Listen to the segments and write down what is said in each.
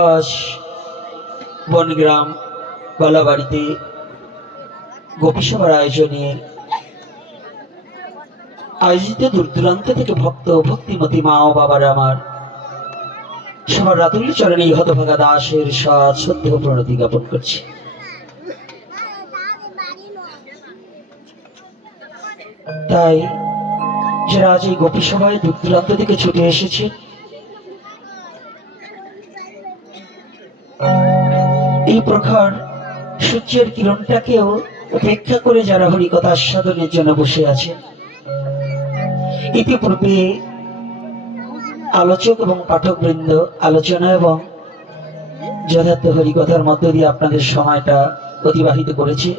আজ বনগ্রাম গলাবাড়িতে গোপীসভার আয়োজনে আয়োজিত দূর দূরান্ত থেকে ভক্ত ভক্তিমতী মা ও বাবার আমার সবার রাতুল চরণে হতভাগা দাসের সাথ সত্য প্রণতি জ্ঞাপন করছি। তাই যারা আজ এই গোপীসভায় দূর দূরান্ত থেকে ছুটে এসেছে, এই প্রখর সূর্যের কিরণটাকেও উপেক্ষা করে যারা হরিকথা আস্বাদনের জন্য বসে আছে, ইতিপূর্বে আলোচক এবং পাঠক বৃন্দ আলোচনা এবং যথার্থ হরিকথার মধ্য দিয়ে আপনাদের সময়টা অতিবাহিত করেছে।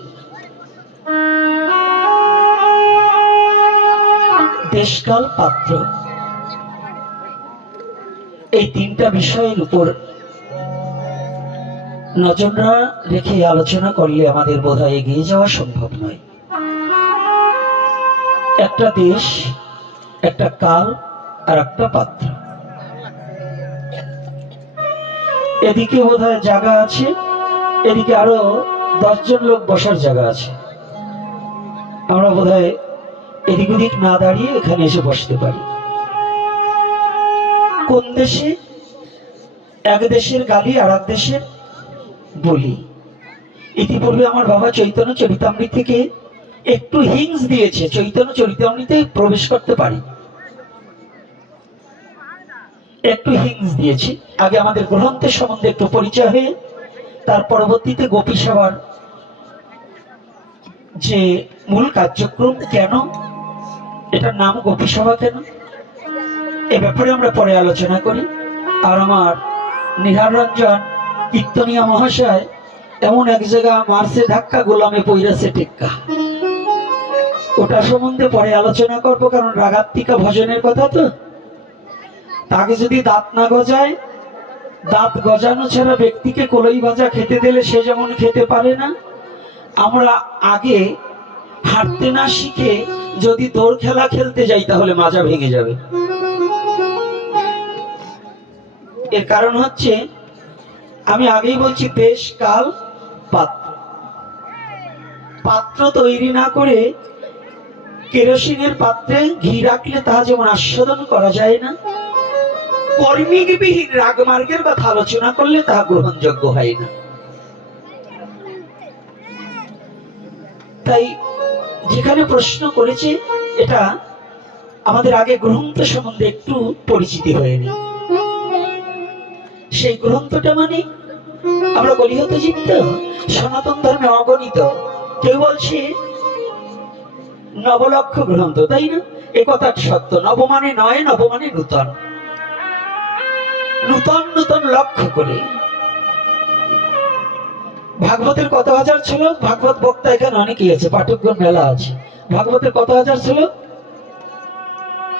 দেশকাল পাত্র এই তিনটা বিষয়ের উপর নজর রেখে আলোচনা করলে আমাদের বোধহয় এগিয়ে যাওয়া সম্ভব নয়। একটা দেশ, একটা কাল আর একটা পাত্র। এদিকে বোধহয় জায়গা আছে, এদিকে আরো 10 জন লোক বসার জায়গা আছে। আমরা বোধহয় এদিক ওদিক না দাঁড়িয়ে এখানে এসে বসতে পারি। কোন দেশে? এক দেশের গালি আর এক দেশের বলি। ইতিপূর্বে আমার বাবা চৈতন্য চরিতামৃত থেকে একটু হিংস দিয়েছে, চৈতন্য চরিতামৃতে প্রবেশ করতে পারি, একটু হিংস দিয়েছি। আগে আমাদের গ্রন্থের সম্বন্ধে একটু পরিচয় হয়ে তার পরবর্তীতে গোপীসভার যে মূল কার্যক্রম, কেন এটার নাম গোপীসভা, কেন এ ব্যাপারে আমরা পরে আলোচনা করি। আর আমার নিহার রঞ্জন কীর্তনিয়া মহাশয় এমন এক জায়গা মারছে ধাক্কা, গোলামে পইরাছে টেক্কা, ওটা সম্বন্ধে পরে আলোচনা করবো। কারণ রাগাত্মিকা ভজনের কথা তো, তাকে যদি দাঁত না গজায়, দাঁত গজানো ছাড়া ব্যক্তিকে কলই ভাজা খেতে দিলে সে যেমন খেতে পারে না, আমরা আগে হাঁটতে না শিখে যদি দৌড় খেলা খেলতে যাই তাহলে মাজা ভেঙে যাবে। এর কারণ হচ্ছে, আমি আগেই বলছি, দেশ কাল পাত্র। পাত্র তৈরি না করে কেরোসিনের পাত্রে ঘি রাখলে তাহা যেমন আস্বাদন করা যায় না, কর্মিকবিহীন রাগমার্গের কথা আলোচনা করলে তাহা গ্রহণযোগ্য হয় না। তাই যেখানে প্রশ্ন করেছে, এটা আমাদের আগে গ্রন্থ সম্বন্ধে একটু পরিচিতি হয়নি। সেই গ্রন্থটা মানে আমরা গলিহত জীবিত, সনাতন ধর্মে অগণিত, কেউ বলছে নবলক্ষ গ্রন্থ, তাই না? এ কথা সত্য। নব মানে নয়, নব মানে নূতন, নূতন নূতন লক্ষ্য করে। ভাগবতের কত হাজার শ্লোক? ভাগবত বক্তা এখানে অনেকেই আছে, পাঠকগণ মেলা আছে। ভাগবতের কত হাজার শ্লোক?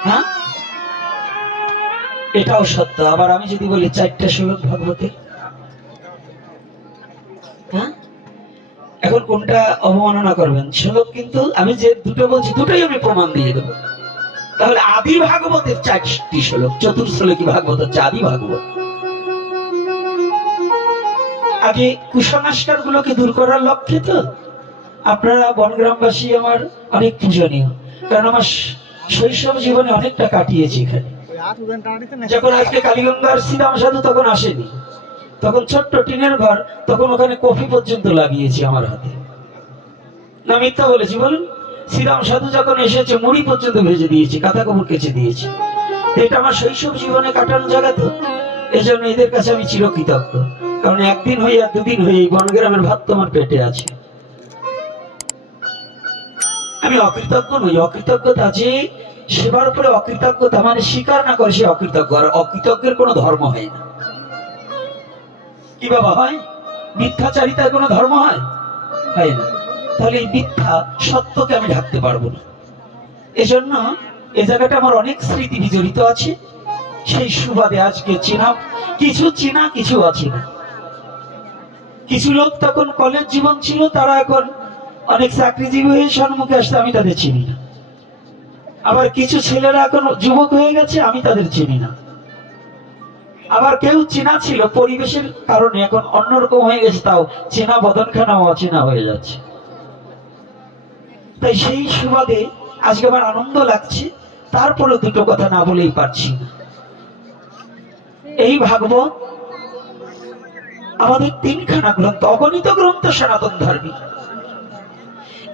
হ্যাঁ, এটাও সত্য। আবার আমি যদি বলি 4টা শ্লোক ভাগবতের, হ্যাঁ, এখন কোনটা অবমাননা করবেন? শ্লোক কিন্তু আমি যে দুটো বলছি দুটোই আমি প্রমাণ দিয়ে দেবো। তাহলে আদি ভাগবতের 4টি শ্লোক, চতুর্শ্লোকী ভাগবত হচ্ছে আদি ভাগবত। আগে কুসংস্কার গুলোকে দূর করার লক্ষ্যে তো আপনারা বনগ্রামবাসী আমার অনেক পূজনীয়, কারণ আমার শৈশব জীবনে অনেকটা কাটিয়েছি এখানে। যখন আজকে কালীগঙ্গার শ্রীরাম সাধু তখন আসেনি, তখন ছোট্ট টিনের ঘর, তখন ওখানে কফি পর্যন্ত লাগিয়েছি আমার হাতে। না মিথ্যা বলেছি বলুন? শ্রীরাম সাধু যখন এসেছে মুড়ি পর্যন্ত ভেজে দিয়েছি, কাঁথা কাপড় কেচে দিয়েছি। এটা আমার শৈশব জীবনে কাটানো জায়গা তো, এই জন্য এদের কাছে আমি চিরকৃতজ্ঞ। কারণ একদিন হয়ে আর দুদিন হয়ে এই বনগ্রামের ভাত তোমার পেটে আছে। আমি অকৃতজ্ঞ নই। অকৃতজ্ঞতা যে সেবার উপরে অকৃতজ্ঞতা মানে স্বীকার না করে সে অকৃতজ্ঞ। আর অকৃতজ্ঞের কোনো ধর্ম হয় না। কি বাবা হয়? মিথ্যাচারিতার কোনো ধর্ম হয়? হয় না। তাহলে এই মিথ্যা সত্যকে আমি ঢাকতে পারবো না। এজন্য এই জায়গাটা আমার অনেক স্মৃতি বিজড়িত আছে। সেই সুবাদে আজকে চেনা কিছু, চেনা কিছু আছে না। কিছু লোক তখন কলেজ জীবন ছিল, তারা এখন অনেক চাকরিজীবী হয়ে সম্মুখে আসছে, আমি তাদের চিনি না। আবার কিছু ছেলেরা এখন যুবক হয়ে গেছে, আমি তাদের চিনি না। আবার কেউ চেনা ছিল, পরিবেশের কারণে এখন অন্যরকম হয়ে গেছে, তাও চেনা বদনখানা অচেনা হয়ে যাচ্ছে। তাই সেই সুবাদে আজকে আমার আনন্দ লাগছে, তারপরে দুটো কথা না বলেই পারছি না। এই ভাগবত আমাদের তিনখানা গ্রন্থ, অগণিত গ্রন্থ সনাতন ধর্মী।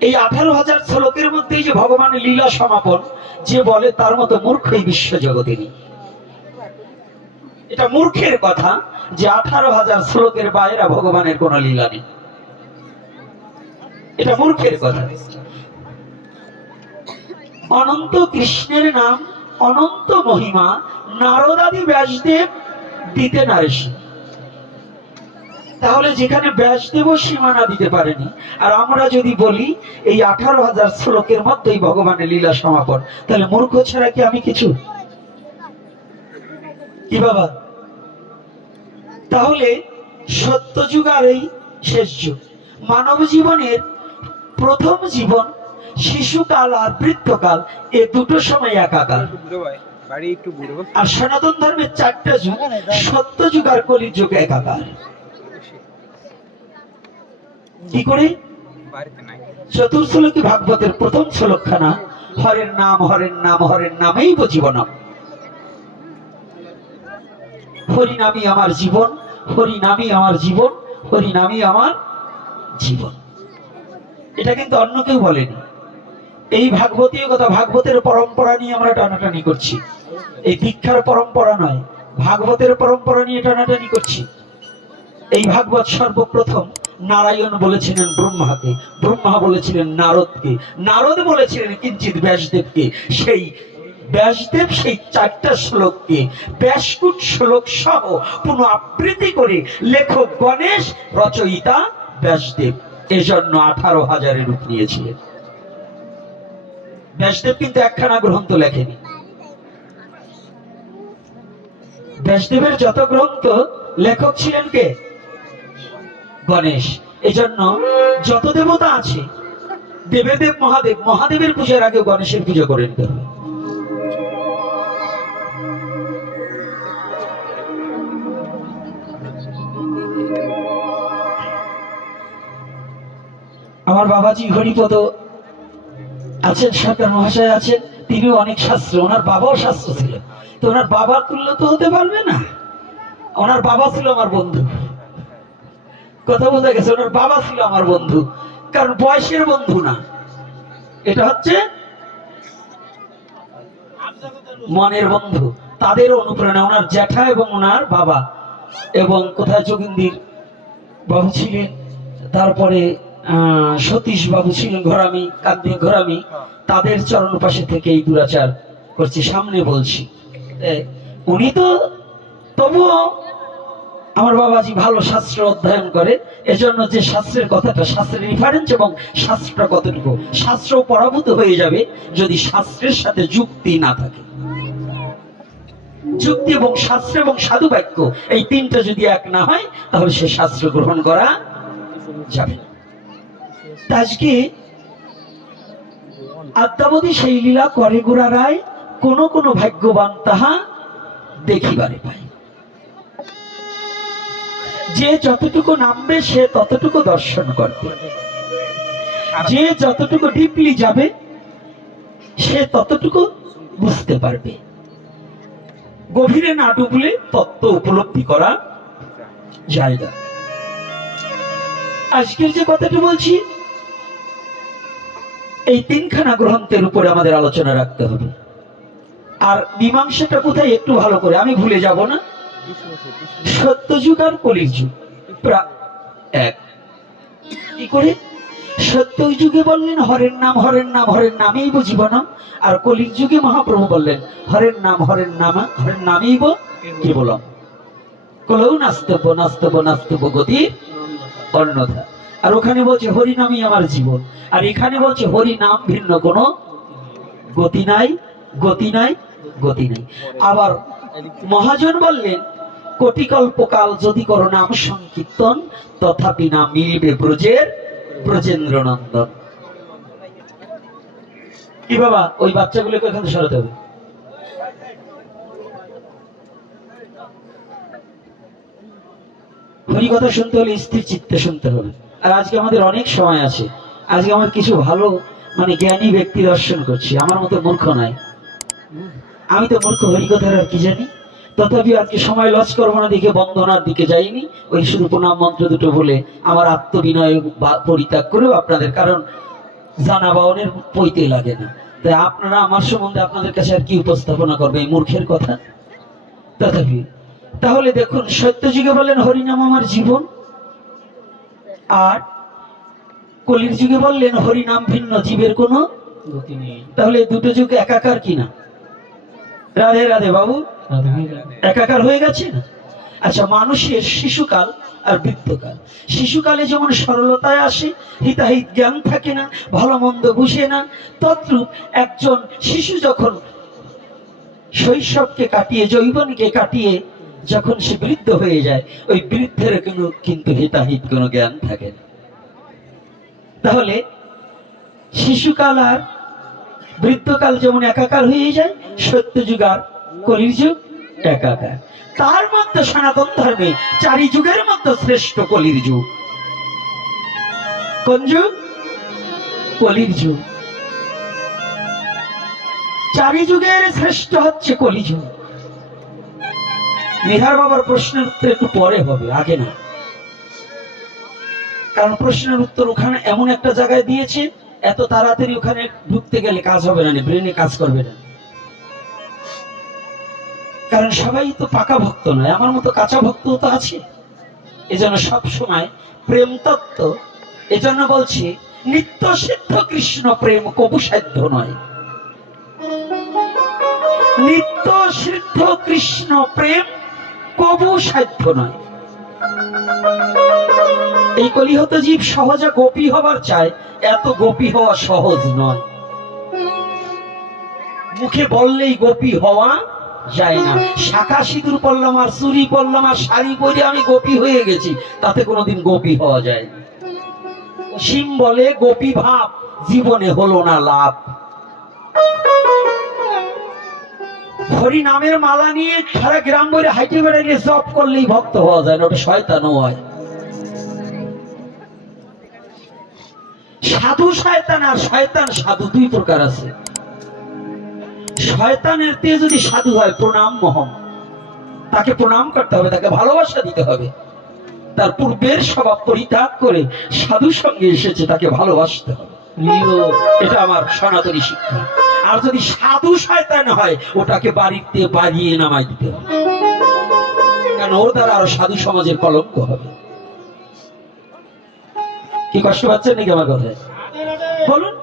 এই 18,000 শ্লোকের মধ্যে যে ভগবানের লীলা সমাপন, যে বলে তার মতো মূর্খ এই বিশ্ব জগতে নেই। এটা মূর্খের কথা যে 18,000 শ্লোকের বাইরে ভগবানের কোন লীলা নেই, এটা মূর্খের কথা। অনন্ত কৃষ্ণের নাম, অনন্ত মহিমা, নারদাদি ব্যাসদেব দিতে নারেশি। তাহলে যেখানে ব্যাসদেব সীমানা দিতে পারেনি, আর আমরা যদি বলি এই 18,000 শ্লোকের মধ্যেই ভগবানের লীলা সমাপন, তাহলে মূর্খ ছাড়া কি আমি কিছু? কি বাবা? তাহলে সত্যযুগ আর এই শেষ যুগ, মানব জীবনের প্রথম জীবন, শিশুকাল আর বৃদ্ধকাল, এ দুটো সময় একাকার। আর সনাতন ধর্মের 4টা যুগ, সত্যযুগ আর কলিযুগ একাকার। কি করে? চতুর্শ্লোকী ভাগবতের প্রথম শ্লোকখানা, হরের নাম হরের নাম হরের নামেই জীবনম। হরি নামই আমার জীবন, হরি নামই আমার জীবন, হরি নামই আমার জীবন। এটা কিন্তু অন্য কেউ বলেনি। এই ভাগবতীয় কথা, ভাগবতের পরম্পরা নিয়ে আমরা টানাটানি করছি। এই দীক্ষার পরম্পরা নয়, ভাগবতের পরম্পরা নিয়ে টানাটানি করছি। এই ভাগবত সর্বপ্রথম নারায়ণ বলেছিলেন ব্রহ্মাকে, ব্রহ্মা বলেছিলেন নারদকে, নারদ বলেছিলেন কিঞ্চিত ব্যাসদেবকে। সেই ব্যাসদেব সেই 4টা শ্লোককে ব্যাসকুট শ্লোক সহ পুনঃ আবৃত্তি করে লেখক গণেশ, রচয়িতা ব্যাসদেব। এজন্য 18,000-এর রূপ নিয়েছিলেন। ব্যাসদেব কিন্তু একখানা গ্রন্থ লেখেনি। ব্যাসদেবের যত গ্রন্থ, লেখক ছিলেন কে? গণেশ। এজন্য যত দেবতা আছে, দেবেদেব মহাদেব, মহাদেবের পূজার আগে গণেশের পূজা করে নিতে হবে। আমার বাবাজি হরিপদ আছেন, সরকার মহাশয় আছেন, তিনিও অনেক শাস্ত্র, ওনার বাবাও শাস্ত্র ছিল। তো ওনার বাবার তুল্য তো হতে পারবে না। ওনার বাবা ছিল আমার বন্ধু, কথা বোঝা গেছে? ওনার বাবা ছিল আমার বন্ধু, কারণ বয়সের বন্ধু না, এটা হচ্ছে মনের বন্ধু। তাদের অনুপ্রেরণা ওনার জ্যাঠা এবং ওনার বাবা, এবং কোথায় যোগিন্দির বাবু ছিলেন, তারপরে সতীশ বাবু ছিলেন, ঘরামি, কান্দি ঘরামি, তাদের চরণ পাশে থেকে এই দুরাচার করছি, সামনে বলছি। উনি তো তবুও, আমার বাবাজি ভালো শাস্ত্র অধ্যয়ন করে, এজন্য যে শাস্ত্রের কথাটা, শাস্ত্রের রেফারেন্স এবং শাস্ত্রটা কতটুকু, শাস্ত্র পরাভূত হয়ে যাবে যদি শাস্ত্রের সাথে যুক্তি না থাকে। যুক্তি এবং শাস্ত্র এবং সাধু বাক্য, এই 3টা যদি এক না হয়, তাহলে সে শাস্ত্র গ্রহণ করা যাবে না। আজকে আদ্যাবধি সেই লীলা করে গোরা রায়, কোন কোন ভাগ্যবান তাহা দেখিবারে পায়। যে যতটুকু নামবে সে ততটুকু দর্শন করবে, যে যতটুকু ডিপলি যাবে সে ততটুকু বুঝতে পারবে। গভীরে না ডুবলে তত্ত্ব উপলব্ধি করা যায় না। আজকের যে কথাটি বলছি, এই 3খানা গ্রন্থের উপরে আমাদের আলোচনা রাখতে হবে। আর মীমাংসাটা কোথায় একটু ভালো করে, আমি ভুলে যাব না। সত্যযুগ আর কলিযুগ এক। কি করে? সত্যযুগে বললেন হরের নাম হরের নাম হরের নামেই জীবনম, আর কলির যুগে মহাপ্রভু বললেন হরের নাম হরের নাম হরের নামেই কেবলম। কলৌ নাস্তব্য নাস্তব্য নাস্তব্য গতি অন্যথা। আর ওখানে বলছে হরি নামই আমার জীবন, আর এখানে বলছে হরি নাম ভিন্ন কোনো গতি নাই, গতি নাই, গতি নাই। আবার মহাজন বললেন কোটিকল্পকাল যদি করো নাম সংকীর্তন, তথাপি না মিলবে ব্রজের ব্রজেন্দ্র নন্দন। কি বাবা, ওই বাচ্চাগুলোকে এখানে সরাতে হবে। হরি কথা শুনতে হলে স্থির চিত্তে শুনতে হবে। আর আজকে আমাদের অনেক সময় আছে, আজকে আমার কিছু ভালো জ্ঞানী ব্যক্তি দর্শন করছি, আমার মতো মূর্খ নাই। আমি তো মূর্খ, হরি কথার আর কি জানি। তথাপি আজকে সময় লস করবো না দেখে বন্দনার দিকে যাইনি, ওই শুধু প্রণাম মন্ত্র দুটো বলে আমার আত্মবিনয় পরিত্যাগ করেও আপনাদের, কারণ জানা বাউনের পইতে লাগে না, তাই আপনারা আমার সম্বন্ধে আপনাদের কাছে আর কি উপস্থাপনা করবে এই মূর্খের কথা। তথাপি তাহলে দেখুন, সত্যযুগে বললেন হরিনাম আমার জীবন, আর কলির যুগে বললেন হরিনাম ভিন্ন জীবের কোনো গতি নেই। তাহলে দুটো যুগ একাকার কিনা? রাধে রাধে বাবু, একাকার হয়ে গেছে না? আচ্ছা, মানুষের শিশুকাল আর বৃদ্ধকাল। শিশুকালে যেমন সরলতায় আসে, হিতাহিত জ্ঞান থাকে না, ভালো মন্দ বুঝে না, তদ্রূপ একজন শিশু যখন শৈশবকে কাটিয়ে, যৌবনকে কাটিয়ে যখন সে বৃদ্ধ হয়ে যায়, ওই বৃদ্ধের কিন্তু হিতাহিত কোনো জ্ঞান থাকে না। তাহলে শিশুকাল আর বৃদ্ধকাল যেমন একাকার হয়ে যায়, সত্যযুগ আর কলির যুগ একাকার। তার মধ্যে সনাতন ধর্মে চারি যুগের মধ্যে শ্রেষ্ঠ কলির যুগ। কোন যুগ? কলির যুগ। চারি যুগের শ্রেষ্ঠ হচ্ছে কলিযুগ। নিহার বাবার প্রশ্নের উত্তর একটু পরে হবে, আগে না, কারণ প্রশ্নের উত্তর ওখানে এমন একটা জায়গায় দিয়েছে, এত তাড়াতাড়ি ওখানে ঢুকতে গেলে কাজ হবে না, ব্রেনে কাজ করবে না। কারণ সবাই তো পাকা ভক্ত নয়, আমার মতো কাঁচা ভক্ত তো আছে। এজন্য সব সময় প্রেম তত্ত্ব, এজন্য বলছি নিত্য সিদ্ধ কৃষ্ণ প্রেম কবু সাধ্য নয়। নিত্য সিদ্ধ কৃষ্ণ প্রেম কবু সাধ্য নয়। এই কলিহত জীব সহজে গোপী হবার চায়, এত গোপী হওয়া সহজ নয়। মুখে বললেই গোপী হওয়া যায় না। শাখা সিঁদুর পড়লাম আর চুরি পড়লাম আর শাড়ি পরে আমি গোপী হয়ে গেছি, তাতে কোনোদিন গোপী হওয়া যায় না। অসীম বলে গোপী ভাব জীবনে হলো না লাভ। হরি নামের মালা নিয়ে সারা গ্রাম বলে হাইটে বেড়াইলে জপ করলেই ভক্ত হওয়া যায় না, ওটা শয়তানও হয়। সাধু শয়তান আর শয়তান সাধু দুই প্রকার আছে। শয়তানের তে যদি সাধু হয় প্রণাম মহম, তাকে প্রণাম করতে হবে, তাকে ভালোবাসা দিতে হবে। তার পূর্বের স্বভাব পরিত্যাগ করে সাধু সঙ্গে এসেছে, তাকে ভালোবাসতে হবে। এটা আমার সনাতনী শিক্ষা। আর যদি সাধু শয়তান হয়, ওটাকে বাড়িতে বাড়িয়ে নামাই দিতে হবে, কারণ ওর দ্বারা আরো সাধু সমাজের কলঙ্ক হবে। কি কষ্ট পাচ্ছেন নাকি আমার কথায়? বলুন,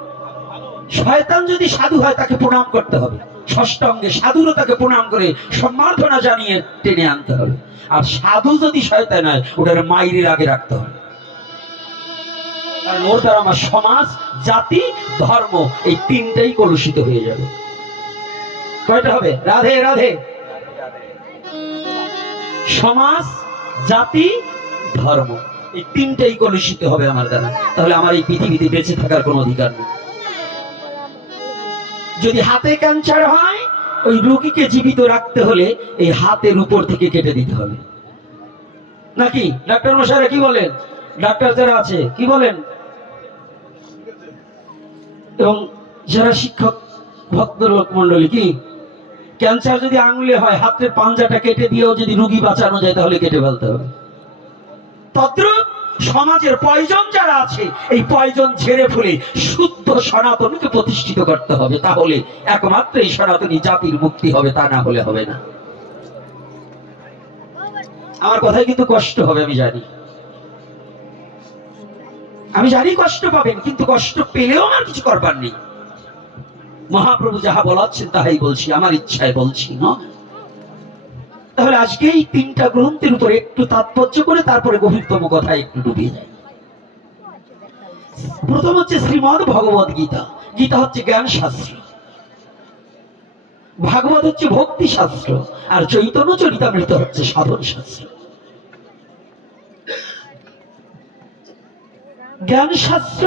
শয়তান যদি সাধু হয় তাকে প্রণাম করতে হবে, ষষ্ঠাঙ্গে সাধুরও তাকে প্রণাম করে সম্মার্থনা জানিয়ে টেনে আনতে হবে। আর সাধু যদি শয়তান হয়, ওটার মাইরের আগে রাখতে হবে, কারণ ওর দ্বারা আমার সমাজ, জাতি, ধর্ম এই তিনটাই কলুষিত হয়ে যাবে। কয়টা হবে? রাধে রাধে। সমাজ, জাতি, ধর্ম এই তিনটাই কলুষিত হবে আমার দ্বারা, তাহলে আমার এই পৃথিবীতে বেঁচে থাকার কোনো অধিকার নেই। যদি হাতে ক্যান্সার হয়, ওই রোগীকে জীবিত রাখতে হলে এই হাতের উপর থেকে কেটে দিতে হবে, নাকি? ডাক্তার মশাইরা কি বলেন? ডাক্তার যারা আছে কি বলেন? এবং যারা শিক্ষক ভদ্রলোক মন্ডলী, কি ক্যান্সার যদি আঙুলে হয়, হাতের পাঞ্জাটা কেটে দিয়েও যদি রোগী বাঁচানো যায়, তাহলে কেটে ফেলতে হবে। তদ্রূপ সমাজের পয়জন যারা আছে, এই পয়জন ঝেড়ে ফুলে শুদ্ধ সনাতনকে প্রতিষ্ঠিত করতে হবে, তাহলে একমাত্র এই সনাতনী জাতির মুক্তি হবে, তা না হলে হবে না। আমার কথায় কিন্তু কষ্ট হবে, আমি জানি কষ্ট পাবেন, কিন্তু কষ্ট পেলেও আমার কিছু করবার নেই। মহাপ্রভু যাহা বলাচ্ছেন তাহাই বলছি, আমার ইচ্ছায় বলছি না। তাহলে আজকে এই তিনটা গ্রন্থের উপরে একটু তাৎপর্য করে তারপরে গভীরতম কথায় একটু ডুবে যায়। প্রথম হচ্ছে শ্রীমদ ভগবদ গীতা। গীতা হচ্ছে জ্ঞান শাস্ত্র, ভাগবত হচ্ছে ভক্তি শাস্ত্র, আর চৈতন্য চরিতামৃত হচ্ছে সাধন শাস্ত্র। জ্ঞান শাস্ত্র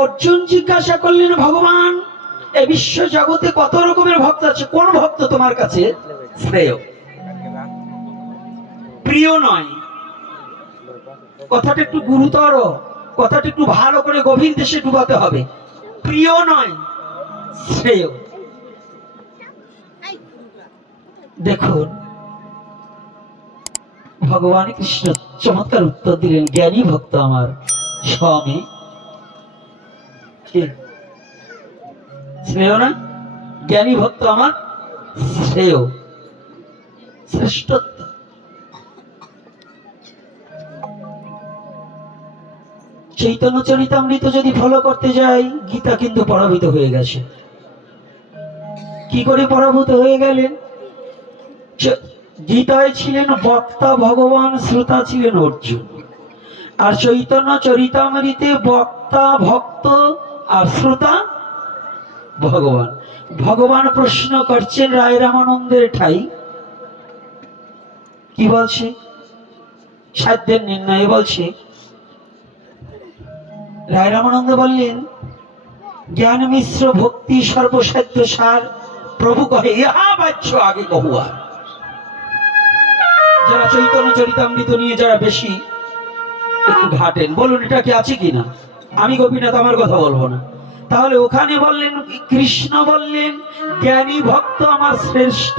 অর্জুন জিজ্ঞাসা করলেন, ভগবান এই বিশ্ব জগতে কত রকমের ভক্ত আছে, কোন ভক্ত তোমার কাছে শ্রেয়? প্রিয় নয়, কথাটা একটু গুরুতর, কথাটা একটু ভালো করে গভীর দেশে ডুবাতে হবে। প্রিয় নয়, শ্রেয়। দেখুন ভগবান কৃষ্ণ চমৎকার উত্তর দিলেন, জ্ঞানী ভক্ত আমার স্বামী শ্রেয় না, জ্ঞানী ভক্ত আমার শ্রেয়, শ্রেষ্ঠত্ব। চৈতন্য চরিতামৃত যদি ফলো করতে যাই, গীতা কিন্তু পরাভূত হয়ে গেছে। কি করে পরাভূত হয়ে গেলেন? গীতায় ছিলেন বক্তা ভগবান, শ্রোতা ছিলেন অর্জুন। আর চৈতন্য চরিতামৃতে বক্তা ভক্ত আর শ্রোতা ভগবান। ভগবান প্রশ্ন করছেন রায় রামানন্দের ঠাই, কি বলছে? সাধ্যের নির্ণয়ে বলছে। রায় রামানন্দ বললেন, জ্ঞান মিশ্র ভক্তি সর্বসাধ্য সার, প্রভু কহে ইহা বাচ্য আগে কহুয়া। যারা চৈতন্য চরিতামৃত নিয়ে যারা বেশি একটু ঘাটেন, বলুন এটা কি আছে কিনা? আমি গোপীনাথ আমার কথা বলবো না। তাহলে ওখানে বললেন, কৃষ্ণ বললেন জ্ঞানী ভক্ত আমার শ্রেষ্ঠ,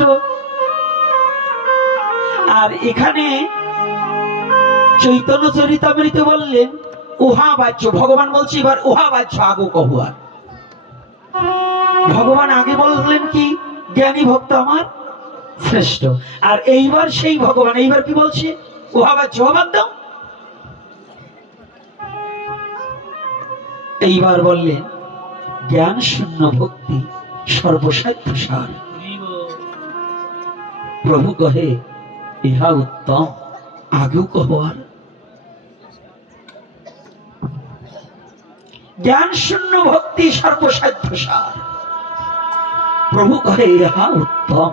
আর এখানে চৈতন্য চরিতামৃত বললেন উহা বাচ্য। ভগবান বলছে এবার উহা বাচ্য আগু কহুয়া। ভগবান আগে বললেন কি জ্ঞানী ভক্ত আমার শ্রেষ্ঠ, আর এইবার সেই ভগবান এইবার কি বলছে? উহা বাচ্য বাদ দাও। এইবার বললেন জ্ঞান শূন্য ভক্তি সর্বসাধ্য সার, প্রভু কহে ইহা উত্তম আগু কহবার। জ্ঞান শূন্য ভক্তি সর্বসাধ্য সার, প্রভু কহে ইহা উত্তম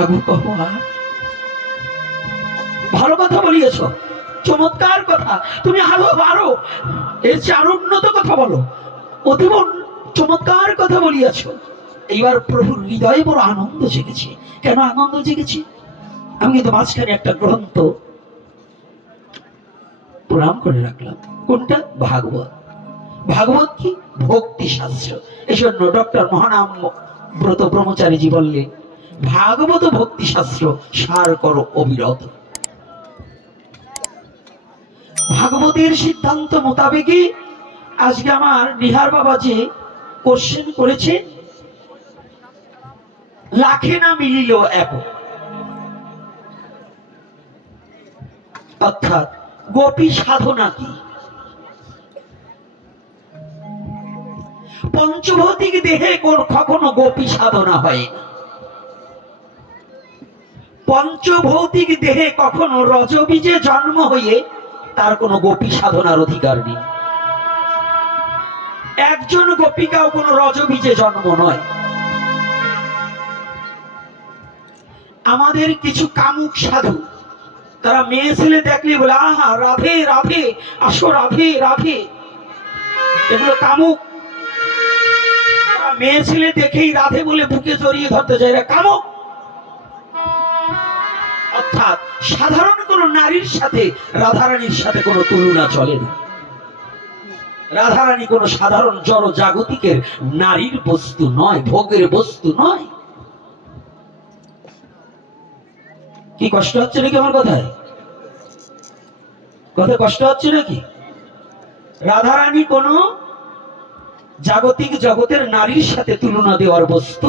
আগু কহবার। ভালো কথা বলিয়েছ, চমৎকার কথা, তুমি আরো এর চেয়ে আরো উন্নত কথা বলো, অতীব চমৎকার কথা বলিয়াছ। এইবার প্রভুর হৃদয়ে বড় আনন্দ জেগেছে। কেন আনন্দ জেগেছে? আমি কিন্তু মাঝখানে একটা গ্রন্থ প্রণাম করে রাখলাম, কোনটা? ভাগবত। ভাগবত কি? ভক্তি শাস্ত্র। এই জন্য ডক্টর মহানাম ব্রত ব্রহ্মচারীজি বললেন ভাগবত ভক্তি শাস্ত্র সার করো অবিরত। ভাগবতের সিদ্ধান্ত মোতাবেকই আজকে আমার নিহার বাবা যে কোশ্চেন করেছে, লাখে না মিলিল এক, অর্থাৎ গোপী সাধনা কি? পঞ্চভৌতিক দেহে কখনো গোপী সাধনা হয় না। পঞ্চভৌতিক দেহে কখনো রজবীজে জন্ম হয়ে তার কোনো গোপী সাধনার অধিকার নেই। একজন গোপিকাও কোনো রজবীজে জন্ম নয়। আমাদের কিছু কামুক সাধু, তারা মেয়ে ছেলে দেখলে বলে আহা রাধে রাধে, আসো রাধে রাধে, এগুলো কামুক। মেয়ে ছেলে দেখেই রাধে বলে বুকে জড়িয়ে ধরতে যায়, এরা কামুক। অর্থাৎ সাধারণ কোন নারীর সাথে রাধারানীর সাথে কোনো তুলনা চলে না। রাধারানী কোনো সাধারণ জড় জাগতিকের নারীর বস্তু নয়, ভোগের বস্তু নয়। কি কষ্ট হচ্ছে নাকি আমার কথায়? কথা কষ্ট হচ্ছে নাকি? রাধারানী কোন জাগতিক জগতের নারীর সাথে তুলনা দেওয়ার বস্তু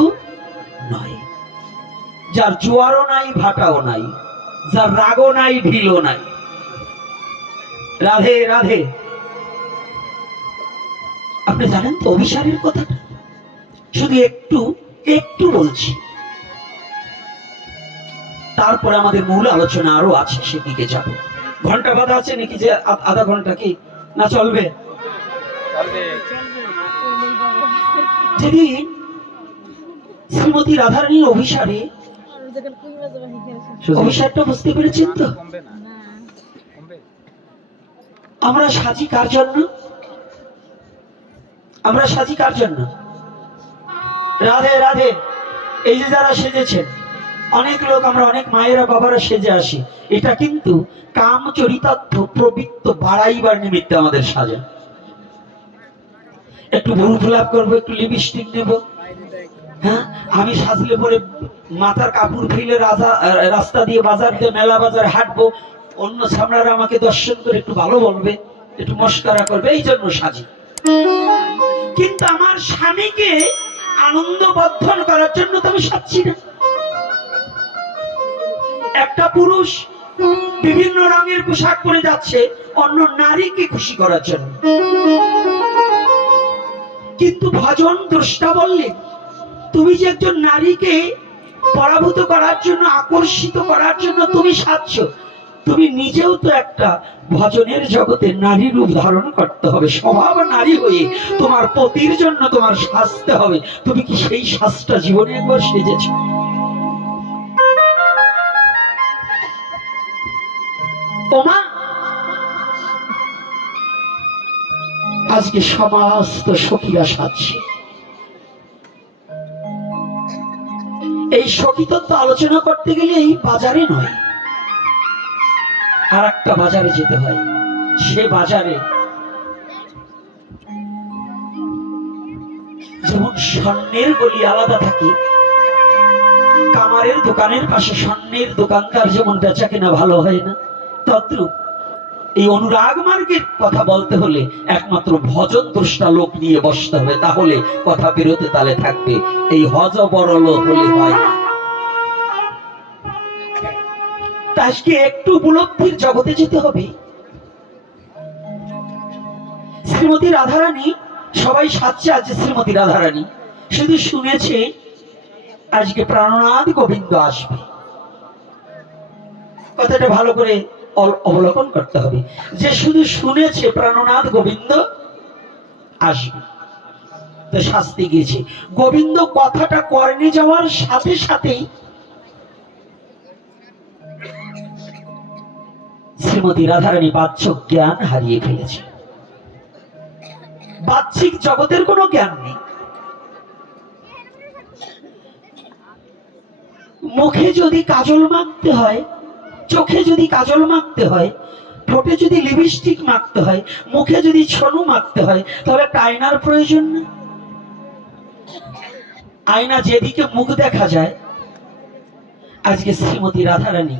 নয়। যার জোয়ারও নাই ভাটাও নাই, যার রাগও নাই ঢিলও নাই। রাধে রাধে। আপনি জানেন তো অভিসারের কথাটা? শুধু একটু একটু বলছি, তারপরে আমাদের মূল আলোচনা আরো আছে, সেদিকে যাব। ঘন্টা বাঁধা আছে নাকি যে আধা ঘন্টা কি না চলবে? যেদিন শ্রীমতী রাধারানীর অভিসারে, অভিসারটা বুঝতে পেরেছেন তো? আমরা সাজি কার জন্য? আমরা সাজি কার জন্য? রাধে রাধে। এই যে যারা সেজেছেন, অনেক লোক আমরা অনেক মায়েরা বাবারা সেজে আসি, এটা কিন্তু কাম চরিতার্থ প্রবৃত্ত বাড়াইবার নিমিত্তে আমাদের সাজা। একটু ভুল ফুলাপ করবো, একটু লিপস্টিক নেব, হ্যাঁ আমি সাজলে পরে মাথার কাপড় ফেলে রাস্তা দিয়ে বাজার দিয়ে মেলা বাজার হাঁটবো, অন্য সামলারা আমাকে দর্শন করে একটু ভালো বলবে, একটু মস্করা করবে, এই জন্য সাজি। কিন্তু আমার স্বামীকে আনন্দ বর্ধন করার জন্য তো আমি সাজছি না। একটা পুরুষ বিভিন্ন রঙের পোশাক পরে যাচ্ছে অন্য নারীকে খুশি করার জন্য, কিন্তু ভজন দ্রষ্টা বললেন তুমি যে একজন নারীকে পরাভূত করার জন্য, আকর্ষিত করার জন্য তুমি সাজছো, তুমি নিজেও তো একটা ভজনের জগতে নারী রূপ ধারণ করতে হবে, স্বভাব নারী হয়ে তোমার পতির জন্য তোমার সাজতে হবে। তুমি কি সেই সাজটা জীবনে একবার সেজেছো? ওমা, আজকে সমস্ত সখীরা সাজছে। এই সখীতত্ত্ব আলোচনা করতে গেলে এই বাজারে নয়, আর একটা বাজারে যেতে হয়। সে বাজারে যেমন স্বর্ণের গলি আলাদা থাকে, কামারের দোকানের পাশে স্বর্ণের দোকানদার যেমন বেচা কেনা ভালো হয় না, তদ্রূপ এই অনুরাগ মার্গের কথা বলতে হলে একমাত্র ভজন দ্রষ্টা লোক নিয়ে বসতে হবে, তাহলে কথা বেরোতে তালে থাকবে। এই হজ বরল হলে হয় না। আজকে একটু উপলব্ধির জগতে যেতে হবে। শ্রীমতী রাধারানী, সবাই সাজছে আজ শ্রীমতী রাধারানী, শুধু শুনেছে আজকে প্রাণনাথ গোবিন্দ আসবে। কথাটা ভালো করে অবলোকন করতে হবে, যে শুধু শুনেছে প্রাণনাথ গোবিন্দ আসবে, তো শাস্তি গিয়েছে। গোবিন্দ কথাটা কর্ণে যাওয়ার সাথে সাথেই শ্রীমতী রাধারানী বাহ্যিক জ্ঞান হারিয়ে ফেলেছে। বাহ্যিক জগতের কোনো জ্ঞান নেই। মুখে যদি কাজল মাখতে হয়, চোখে যদি কাজল মাখতে হয়, ঠোঁটে যদি লিপস্টিক মাখতে হয়, মুখে যদি ছনু মাখতে হয়, তাহলে একটা আয়নার প্রয়োজন নেই? আয়না যেদিকে মুখ দেখা যায়, আজকে শ্রীমতী রাধারানী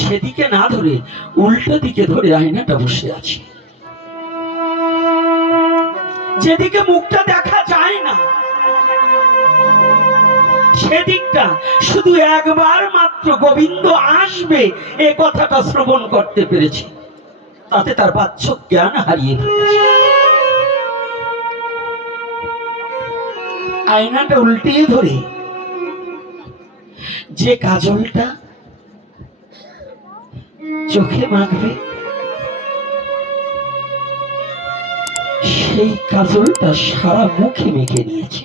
সেদিকে না ধরে উল্টো দিকে ধরে আয়নাটা বসে আছে। যেদিকে মুখটা দেখা যায় না সেদিকটা শুধু একবার মাত্র গোবিন্দ আসবে এ কথাটা শ্রবণ করতে পেরেছে, তাতে তার বাহ্যিক জ্ঞান হারিয়ে ফেলেছে। আয়নাটা উল্টিয়ে ধরে যে কাজলটা চোখে মাখবে, সেই কাজলটা সারা মুখে মেখে নিয়েছে।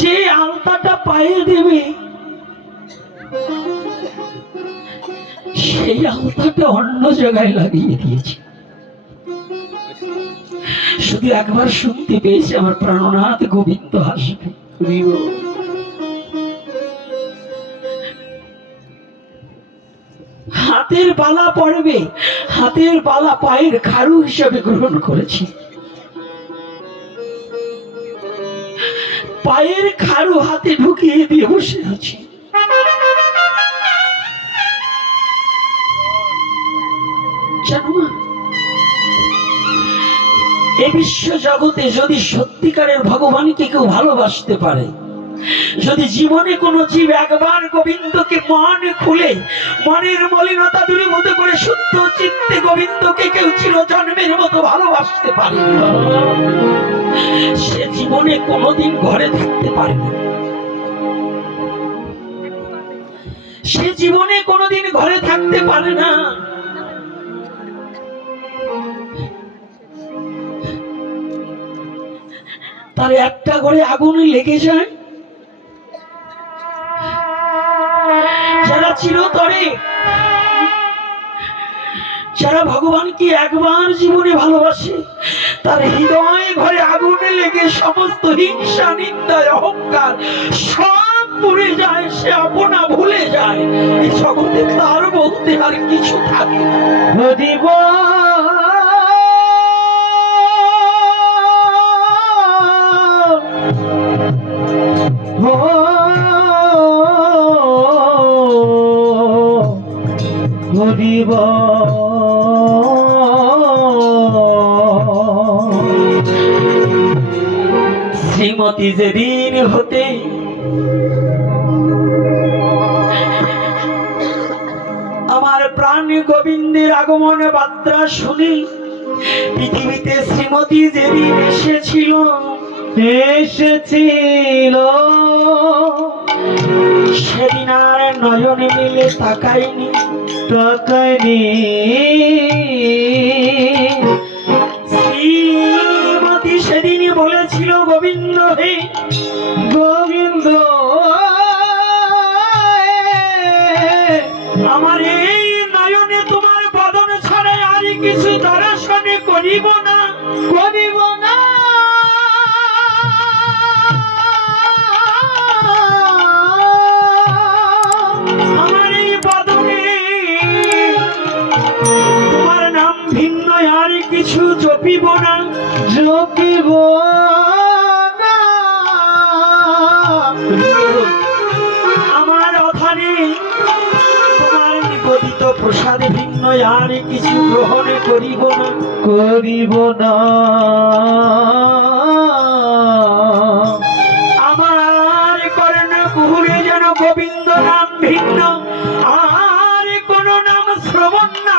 যে আলতাটা পায়ে দেবে, সেই আলতাটা অন্য জায়গায় লাগিয়ে দিয়েছে। শুধু একবার শুনতে পেয়েছে আমার প্রাণনাথ গোবিন্দ আসবে। হাতের বালা পড়বে, হাতের বালা পায়ের খাড়ু হিসাবে গ্রহণ করেছি। পায়ের খাড়ু হাতে ঢুকিয়ে দিয়ে বসে আছি। জানো মা, এই বিশ্ব জগতে যদি সত্যিকারের ভগবানকে কেউ ভালোবাসতে পারে, যদি জীবনে কোনো জীব একবার গোবিন্দকে মন খুলে মনের মলিনতা দূরীভূত করে শুদ্ধ চিত্তে গোবিন্দকে কেউ চিরজন্মের মতো ভালোবাসতে পারে, সে জীবনে কোনোদিন ঘরে থাকতে পারে না। সে জীবনে কোনোদিন ঘরে থাকতে পারে না। তার একটা ঘরে আগুন লেগে যায়, চিরতরে। যারা ভগবানকে একবার জীবনে ভালোবাসে তার হৃদয় ঘরে আগুনে লেগে সমস্ত হিংসা নিন্দা অহংকার সব পুড়ে যায়, সে আপনা ভুলে যায়। এই জগতে তার বলতে আর কিছু থাকে না। দিব হরিব শ্রীমতী যেদিন হতে আমার প্রাণ গোবিন্দের আগমন বার্তা শুনি পৃথিবীতে শ্রীমতী যেদিন এসেছিল সেদিন আর নয়নে মিলে তাকাইনি শ্রীমতী সেদিন বলেছিল, গোবিন্দ হে গোবিন্দ আমার এই নয়নে তোমার বদন ছাড়া আর কিছু দর্শনে করিব না। আমার এই বদনে তোমার নাম ভিন্ন আর কিছু জপিব না। আমার অধানে তোমার নিবেদিত প্রসাদ ভিন্ন আর কিছু গ্রহণ করিব না। আমার কর্ণ কুহুরে যেন গোবিন্দ নাম ভিন্ন আর কোন নাম শ্রবণ না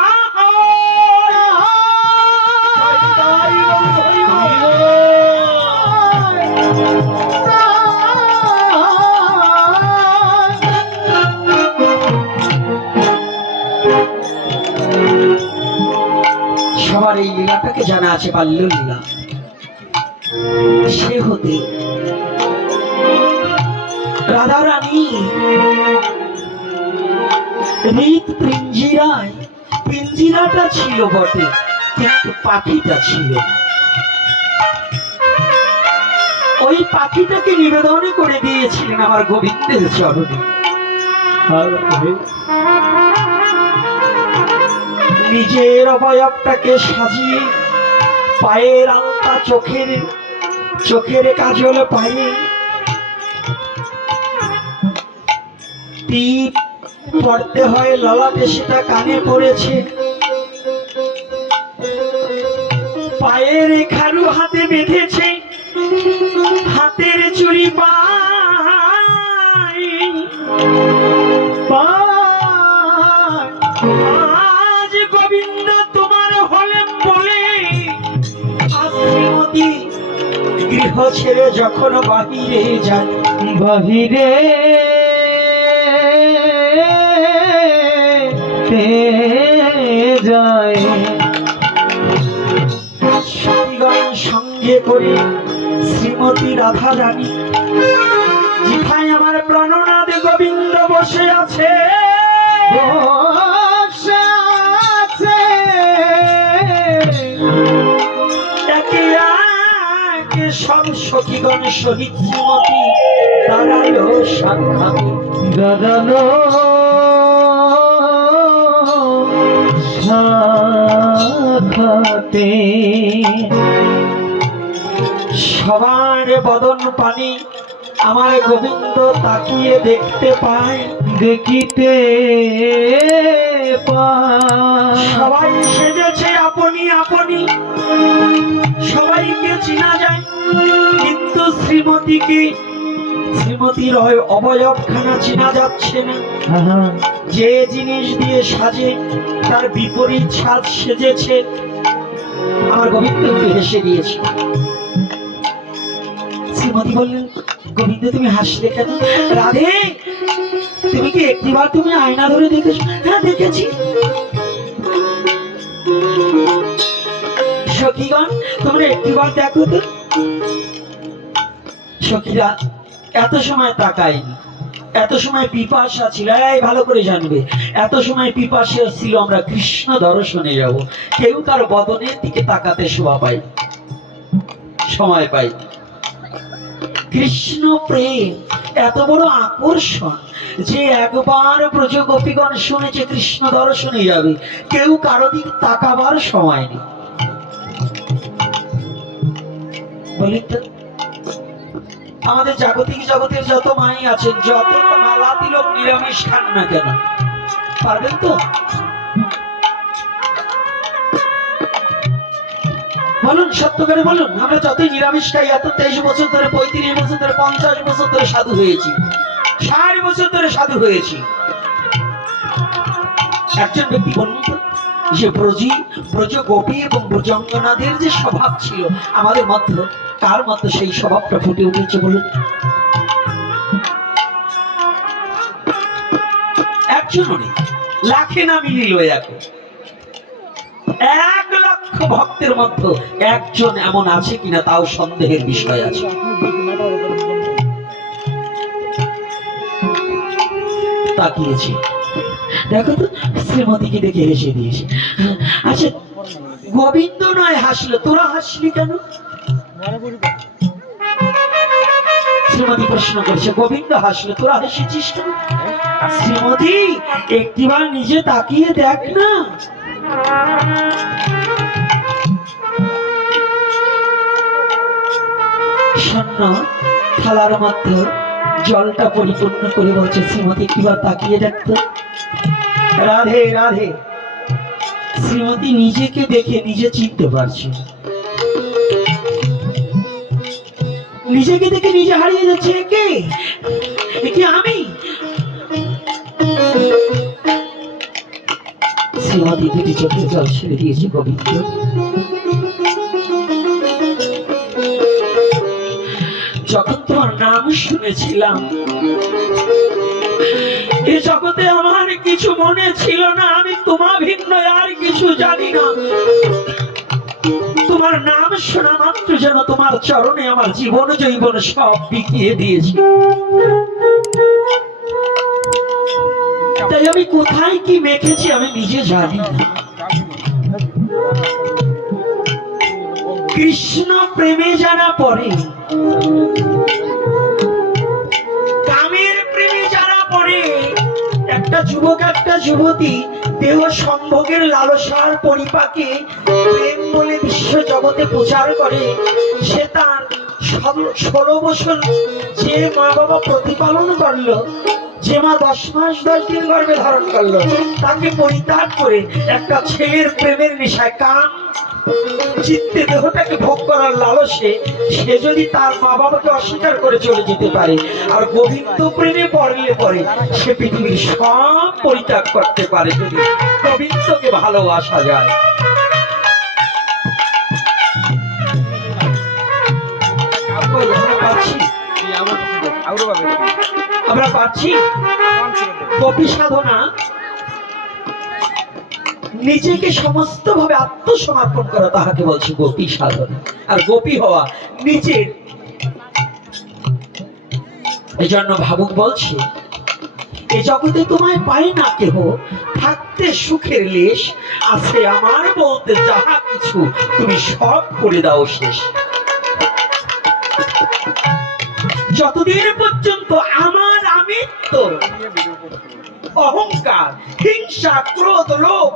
সবার এই লীলাটাকে জানা আছে, বাল্য লীলা। সে হতে রাধা রানী হৃদ পিঞ্জিরায়, পিঞ্জিরাটা ছিল বটে কিন্তু পাখিটা ছিল। ওই পাখিটাকে নিবেদন করে দিয়েছিলেন আমার গোবিন্দের চরণে। নিজের অবয়বটাকে সাজিয়ে পায়ের আলতা, চোখের কাজল পায়ে টিপ পড়তে হয় ললাটে, সেটা কানে পড়েছে। পায়ের খারু হাতে বেঁধেছে, হাতের চুড়ি আজ গোবিন্দ তোমার হলেন বলে শ্রীমতী গৃহ ছেড়ে যখন বাহিরে যায়, সতীগণ সঙ্গে করে শ্রীমতী রাধা রানী জিভায় আমার প্রাণনাথ গোবিন্দ বসে আছে। একে একে সব সখীগণ সহিত শ্রীমতী দাঁড়ালো সাক্ষাতে। সবার বদন পানি আমার গোবিন্দ তাকিয়ে দেখতে পায়, সবাই সেজেছে আপনি আপনি, সবাইকে চেনা যায় কিন্তু শ্রীমতীর অবয়বখানা চেনা যাচ্ছে না। যে জিনিস দিয়ে সাজে তার বিপরীত সাজ সেজেছে। আমার গোবিন্দ একটু হেসে দিয়েছে। শ্রীমতী বললেন, গোবিন্দ তুমি হাসলে কেন? রাধে, তুমি কি একটিবার তুমি আয়না ধরে দেখেছো? হ্যাঁ দেখেছি। সখীগণ তোমরা একটিবার দেখো তো। সখীরা এত সময় তাকায়নি, এত সময় পিপাসা ছিল, এই ভালো করে জানবে, এত সময় পিপাসা ছিল আমরা কৃষ্ণ দর্শনে যাব। কেউ কারো বদনের দিকে তাকাতে শোভা পাই, সময় পাই। কৃষ্ণ প্রেম এত বড় আকর্ষণ যে একবার ব্রজ গোপীগণ শুনেছে কৃষ্ণ দর্শনে যাবে, কেউ কারো দিক তাকাবার সময় নেই। বলি তো, আমাদের জাগতিক জগতের যত মাই আছেন, যত মালা তিলক নিরামিষ খান না কেন, পারবেন তো? বলুন, সত্য করে বলুন। আমরা যতই নিরামিষ খাই, এত 23 বছর ধরে, 35 বছর ধরে, 50 বছর ধরে সাধু হয়েছি, 60 বছর ধরে সাধু হয়েছি। একজন ব্যক্তি বলুন তো, যে ব্রজ গোপী এবং ব্রজঙ্গনাদের যে স্বভাব ছিল আমাদের মধ্যে, কার মধ্যে সেই স্বভাবটা ফুটে উঠেছে বলুন? একজনও নেই, লাখে না মিলিল। এখন 1 লক্ষ ভক্তের মধ্যে একজন এমন আছে কিনা তাও সন্দেহের বিষয় আছে। তাকিয়েছি, দেখো তো, শ্রীমতীকে দেখে হেসে দিয়েছে। আচ্ছা, গোবিন্দ নয় হাসলো, তোরা হাসলি কেন? শ্রীমতী প্রশ্ন করছে, গোবিন্দ হাসলো, তোরা হেসেছিস কেন? শ্রীমতী, একটিবার নিজে তাকিয়ে দেখ না। শূন্য থালার মধ্যে জলটা পরিপূর্ণ করে বলছে, শ্রীমতী একটিবার তাকিয়ে দেখতো। রাধে রাধে। শ্রীমতী নিজেকে দেখে নিজে চিনতে পারছে, নিজেকে দেখে নিজে হারিয়ে যাচ্ছে। কে? একে আমি। শ্রীমতী দুটি চোখে জল ছেড়ে দিয়েছে। গোবিন্দ, যখন তোমার নাম শুনেছিলাম, এ জগতে আমার কিছু মনে ছিল না, আমি তোমা ভিন্ন আর কিছু জানি না। তোমার নাম শোনা মাত্র যেন তোমার চরণে আমার জীবন জৈবন সব বিকিয়ে দিয়েছি। তাই আমি কোথায় কি মেখেছি আমি নিজে জানি না। কৃষ্ণ প্রেমে যারা পড়ে, কামের প্রেমে যারা পড়ে, একটা যুবক একটা যুবতী দেহ সম্ভোগের লালসার পরিপাকে প্রেম বলে বিশ্ব জগতে প্রচার করে, সে তার 16 বছর যে মা বাবা প্রতিপালন করলো, যে মা 10 মাস 10 দিন গর্ভে ধারণ করলো, তাকে পরিত্যাগ করে একটা ছেলের প্রেমের নেশায়, কাম চিত্তে দেহটাকে ভোগ করার লালসে সে যদি তার মা বাবাকে অস্বীকার করে চলে যেতে পারে, আর গোবিন্দ প্রেমে পড়লে পরে সে পৃথিবীর সব পরিত্যাগ করতে পারে যদি গোবিন্দকে ভালোবাসা যায়। আমরা পাচ্ছি গোপী সাধনা, নিজেকে সমস্ত ভাবে আত্মসমর্পণ করা, তাহাকে বলছে গোপী সাধনা। আর গোপী হওয়া নিজের। এই জন্য ভাবুক বলছে, এ জগতে তোমায় পাই না কেহ, থাকতে সুখের লেশ, আছে আমার বলতে যাহা কিছু, তুমি সব করে দাও শেষ। যতদিন পর্যন্ত আমার আমিত্ব, অহংকার, হিংসা, ক্রোধ, লোভ,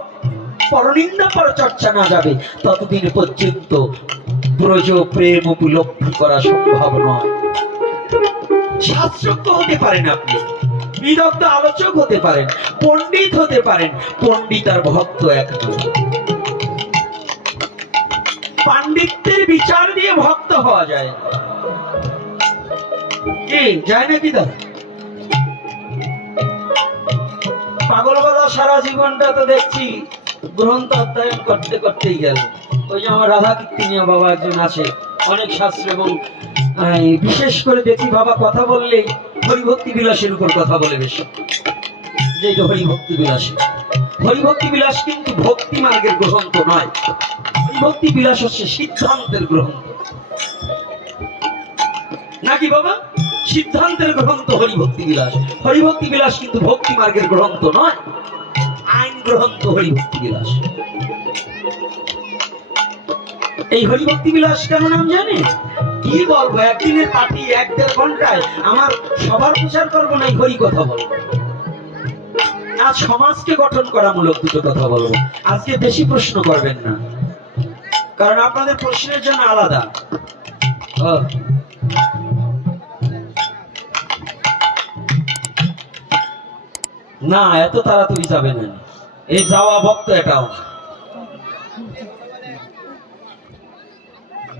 পরনিন্দা পরচর্চা না যাবে, ততদিন পর্যন্ত ব্রজ প্রেম উপলব্ধি করা সম্ভব নয়। শাস্ত্রজ্ঞ হতে পারেন আপনি, বিদগ্ধ আলোচক হতে পারেন, পণ্ডিত হতে পারেন, পণ্ডিত আর ভক্ত এক নয়। পাণ্ডিত্যের বিচার দিয়ে ভক্ত হওয়া যায়, কি যায় নাকি? দাদা পাগল বাবা সারা জীবনটা তো দেখছি গ্রন্থ অধ্যয়ন করতে করতেই গেল। ওই যে আমার রাধা কীর্তনীয় বাবা একজন আছে, অনেক শাস্ত্র, এবং বিশেষ করে দেখি বাবা কথা বললেই হরিভক্তি বিলাসের উপর কথা বলে বেশি। যে হরিভক্তি বিলাস, হরিভক্তি বিলাস কিন্তু ভক্তি মার্গের গ্রন্থ নয়। হরিভক্তি বিলাস হচ্ছে সিদ্ধান্তের গ্রন্থ, নাকি বাবা? সিদ্ধান্তের গ্রন্থ হরিভক্তি বিলাস। হরিভক্তি বিলাস কিন্তু ভক্তি মার্গের গ্রন্থ নয়, আইন গ্রন্থ হরিভক্তি বিলাস। এই হরিভক্তি বিলাস কেন নাম জানে? কি বলবো, একদিনের পার্টি 1-1.5 ঘন্টায় আমার সবার প্রচার করবো না, এই হরি কথা বলবো। আজ সমাজকে গঠন করা মূলক দুটো কথা বলবো। আজকে বেশি প্রশ্ন করবেন না, কারণ আপনাদের প্রশ্নের জন্য আলাদা। না, এত তাড়াতাড়ি যাবে না, এই যাওয়া ভক্ত এটাও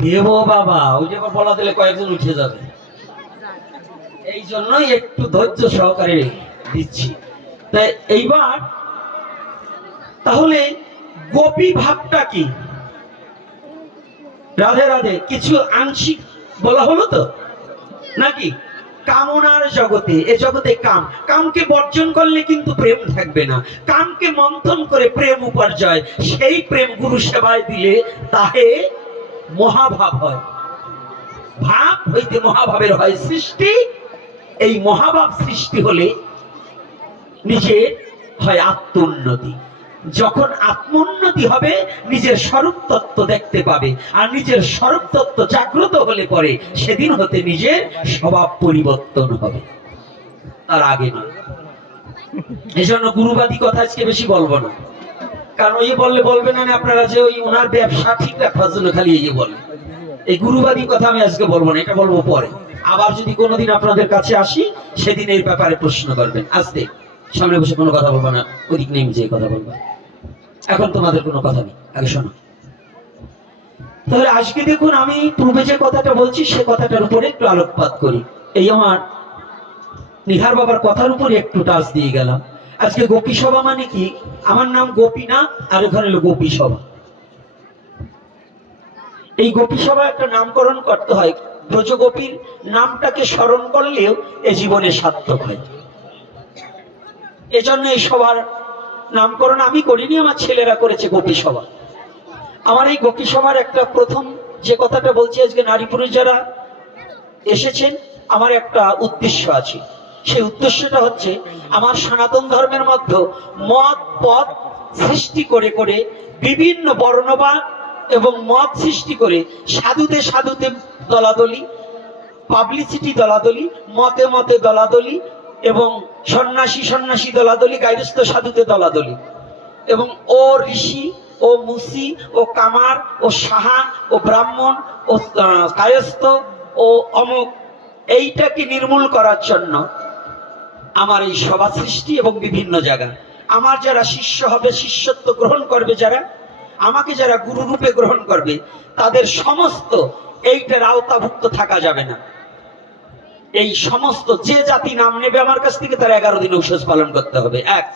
দেব বাবা। ওই যে বলা দিলে কয়েকজন উঠে যাবে, এই জন্যই একটু ধৈর্য সহকারে দিচ্ছি। তাই এইবার তাহলে গোপী ভাবটা কি? রাধে রাধে কিছু আংশিক বলা হলো তো নাকি? কামনার জগতে, এ জগতে কামকে বর্জন করলে কিন্তু প্রেম থাকবে না। কামকে মন্থন করে প্রেম উপার্জয়, সেই প্রেম গুরু সেবায় দিলে তাহে মহাভাব হয়। ভাব হইতে মহাভাবের হয় সৃষ্টি। এই মহাভাব সৃষ্টি হলে নিজের হয় আত্মোন্নতি। যখন আত্মোন্নতি হবে নিজের স্বরূপ তত্ত্ব দেখতে পাবে, আর নিজের স্বরূপ তত্ত্ব জাগ্রত হলে পরে সেদিন হতে নিজের স্বভাব পরিবর্তন হবে, তার আগে না। এই জন্য গুরুবাদী কথা আজকে বেশি বলবো না, কারণ ওই বললে বলবেন না আপনারা যে ওই ওনার ব্যবসা ঠিক রাখার জন্য খালি এই বলে। এই গুরুবাদী কথা আমি আজকে বলবো না, এটা বলবো পরে। আবার যদি কোনোদিন আপনাদের কাছে আসি সেদিন এই ব্যাপারে প্রশ্ন করবেন। আজকে সামনে বসে কোনো কথা বলবো না, ওদিক নেই যে কথা বলবো। এখন তোমাদের কোনো কথা নেই, আগে শোনো। তাহলে আজকে দেখুন, আমি পূর্বে যে কথাটা বলছি সে কথাটার উপরে একটু আলোকপাত করি। এই আমার নিহার বাবার কথার উপরে একটু টাচ দিয়ে গেলাম। আজকে গোপী সভা মানে কি? আমার নাম গোপী না, আর ওখানে হলো গোপী সভা। এই গোপী সভা একটা নামকরণ করতে হয়। ব্রজগোপীর নামটাকে স্মরণ করলেও এ জীবনে সার্থক হয়। এজন্য এই সভার নামকরণ আমি করিনি, আমার ছেলেরা করেছে গোপী সভা। আমার এই গোপী সভার একটা প্রথম যে কথাটা বলছি, আজকে নারী পুরুষ যারা এসেছেন, আমার একটা উদ্দেশ্য আছে। সেই উদ্দেশ্যটা হচ্ছে, আমার সনাতন ধর্মের মধ্যে মত পথ সৃষ্টি করে করে বিভিন্ন বর্ণবাদ এবং মত সৃষ্টি করে সাধুতে সাধুতে দলাদলি, পাবলিসিটি দলাদলি, মতে মতে দলাদলি, এবং সন্ন্যাসী সন্ন্যাসী দলাদলি, গাইরস্থ সাধুতে দলাদলি, এবং ও ঋষি, ও মুসি, ও কামার, ও সাহা, ও ব্রাহ্মণ, ও কায়স্থ, ও অমুক, এইটাকে নির্মূল করার জন্য আমার এই সভা সৃষ্টি। এবং বিভিন্ন জায়গা আমার যারা শিষ্য হবে, শিষ্যত্ব গ্রহণ করবে, যারা আমাকে যারা গুরু রূপে গ্রহণ করবে, তাদের সমস্ত এইটার আওতাভুক্ত থাকা যাবে না। এই সমস্ত যে জাতি নাম নেবে আমার কাছ থেকে, তার 11 দিন উপবাস পালন করতে হবে। 1,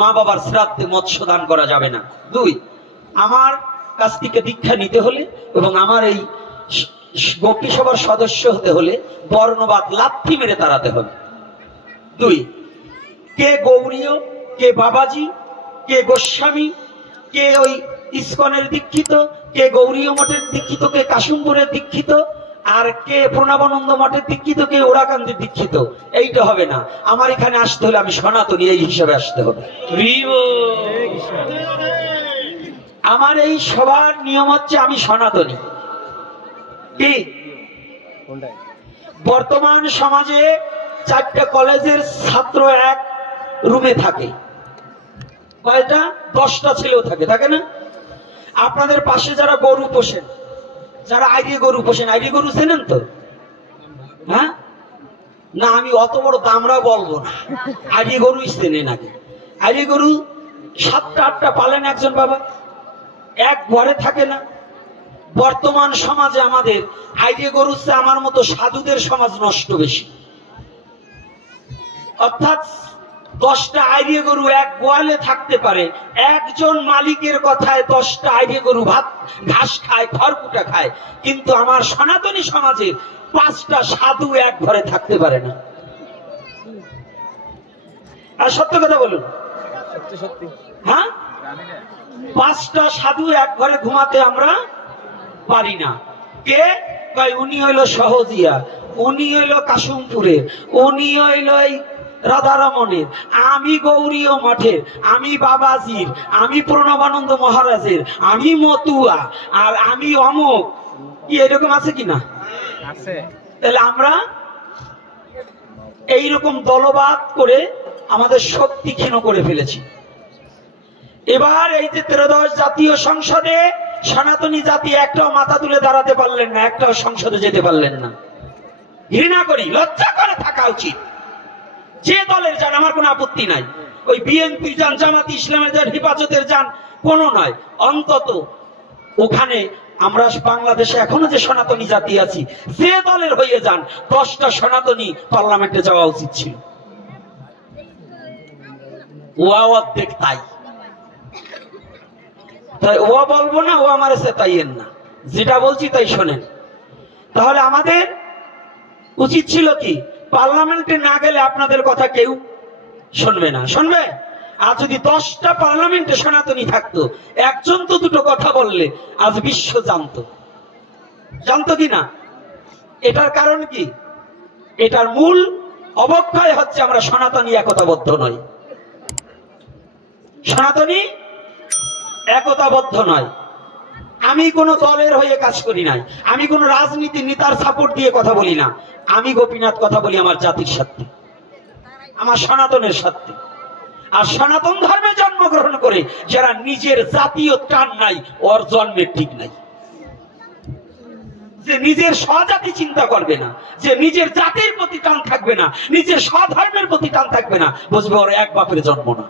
মা বাবার শ্রাদ্ধে মৎস্য দান করা যাবে না। 2, আমার কাছ থেকে দীক্ষা নিতে হলে এবং আমার এই গোপী সভার সদস্য হতে হলে বর্ণবাদ লাথি মেরে তাড়াতে হবে। 2, কে গৌরীয়, কে বাবাজি, কে গোস্বামী, কে ওই ইস্কনের দীক্ষিত, কে গৌরীয় মঠের দীক্ষিত, কে কাশিমপুরের দীক্ষিত, আর কে প্রণবানন্দ মঠের দীক্ষিত, কে ওরাকান্দের দীক্ষিত, এইটা হবে না। আমার এখানে আসতে হলে আমি সনাতনী এই হিসাবে আসতে হবে। আমার এই সবার নিয়ম হচ্ছে আমি সনাতনী। কি বর্তমান সমাজে 4টা কলেজের ছাত্র এক রুমে থাকে, কয়টা? 10টা ছেলেও থাকে, থাকে না? আপনাদের পাশে যারা গরু পোষেন, যারা আইরি গরু পোষেন, আইরি গরু চেনেন তো? হ্যাঁ না, আমি অত বড় দামরা বলবো না, আইরি গরু চেনে নাকি? আইরি গরু 7টা 8টা পালেন একজন বাবা, এক ঘরে থাকে না। বর্তমান সমাজে আমাদের আইরি গরু চেয়ে আমার মতো সাধুদের সমাজ নষ্ট বেশি। অর্থাৎ 10টা আইরিয়া গরু এক গোয়ালে থাকতে পারে, একজন মালিকের কথায় 10টা আইরিয়া গরু ভাত ঘাস খায়, খড়কুটা খায়, কিন্তু আমার সনাতনী সমাজে 5টা সাধু এক ঘরে থাকতে পারে না। আর সত্য কথা বলুন, হ্যাঁ, 5টা সাধু এক ঘরে ঘুমাতে আমরা পারি না। কে? উনি হইল সহজিয়া, উনি হইল কাশিমপুরের, উনি হইল এই রাধারমণের, আমি গৌরীয় মঠের, আমি বাবাজির, আমি প্রণবানন্দ মহারাজের, আমি মতুয়া, আর আমি অমুক। কি এরকম আছে কিনা? তাহলে আমরা এইরকম দলবাদ করে আমাদের শক্তি ক্ষীণ করে ফেলেছি। এবার এই যে 13 জাতীয় সংসদে সনাতনী জাতি একটাও মাথা তুলে দাঁড়াতে পারলেন না, একটাও সংসদে যেতে পারলেন না। ঘৃণা করি, লজ্জা করে থাকা উচিত। যে দলের যান আমার কোনো আপত্তি নাই, ওই বিএনপি যান, জামাত ইসলামের যান, হেফাজতের যান, কোনো নয়, অন্তত ওখানে আমরা বাংলাদেশে এখনো যে সনাতনী জাতি আছি, যে দলের হয়ে যান 10টা সনাতনী পার্লামেন্টে যাওয়া উচিত ছিল। ওয়া অর্ধেক তাই, তাই ও বলবো না, ও আমার এসে তাইয়েন না, যেটা বলছি তাই শোনেন। তাহলে আমাদের উচিত ছিল কি, পার্লামেন্টে না গেলে আপনাদের কথা কেউ শুনবে না, শুনবে। আর যদি 10টা পার্লামেন্টে সনাতনী থাকতো, একজন তো দুটো কথা বললে আজ বিশ্ব জানতো, জানতো কি না? এটার কারণ কি? এটার মূল অবক্ষয় হচ্ছে আমরা সনাতনী একতাবদ্ধ নই, সনাতনী একতাবদ্ধ নয়। আমি কোন দলের হয়ে কাজ করি নাই, আমি কোন রাজনীতি নেতার সাপোর্ট দিয়ে কথা বলি না। আমি গোপীনাথ কথা বলি আমার জাতির সাথে, আমার সনাতনের সাথে। আর সনাতন ধর্মে জন্মগ্রহণ করে যারা নিজের জাতীয় টান নাই, ওর জন্মের ঠিক নাই। যে নিজের স্বজাতি চিন্তা করবে না, যে নিজের জাতির প্রতি টান থাকবে না, নিজের স্বধর্মের প্রতি টান থাকবে না, বুঝবে ওর এক বাপের জন্ম না।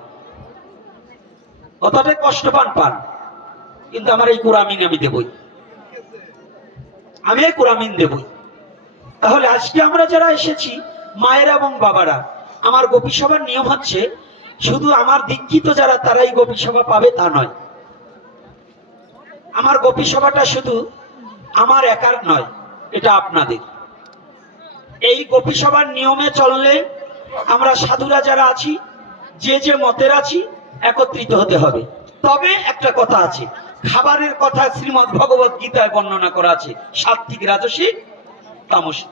অতটাই কষ্ট পান। কিন্তু আমার এই কুরামিন আমি দেবই, আমি এই কুরামিন দেবই। তাহলে আজকে আমরা যারা এসেছি, মায়েরা এবং বাবারা, আমার গোপী সভার নিয়ম হচ্ছে শুধু আমার দীক্ষিত যারা তারাই গোপী সভা পাবে তা নয়। আমার গোপী সভাটা শুধু আমার একার নয়, এটা আপনাদের। এই গোপী সভার নিয়মে চললে আমরা সাধুরা যারা আছি, যে যে মতের আছি, একত্রিত হতে হবে। তবে একটা কথা আছে, খাবারের কথা শ্রীমদ্ ভগবত গীতায় বর্ণনা করা আছে, সাত্বিক, রাজসিক, তামসিক।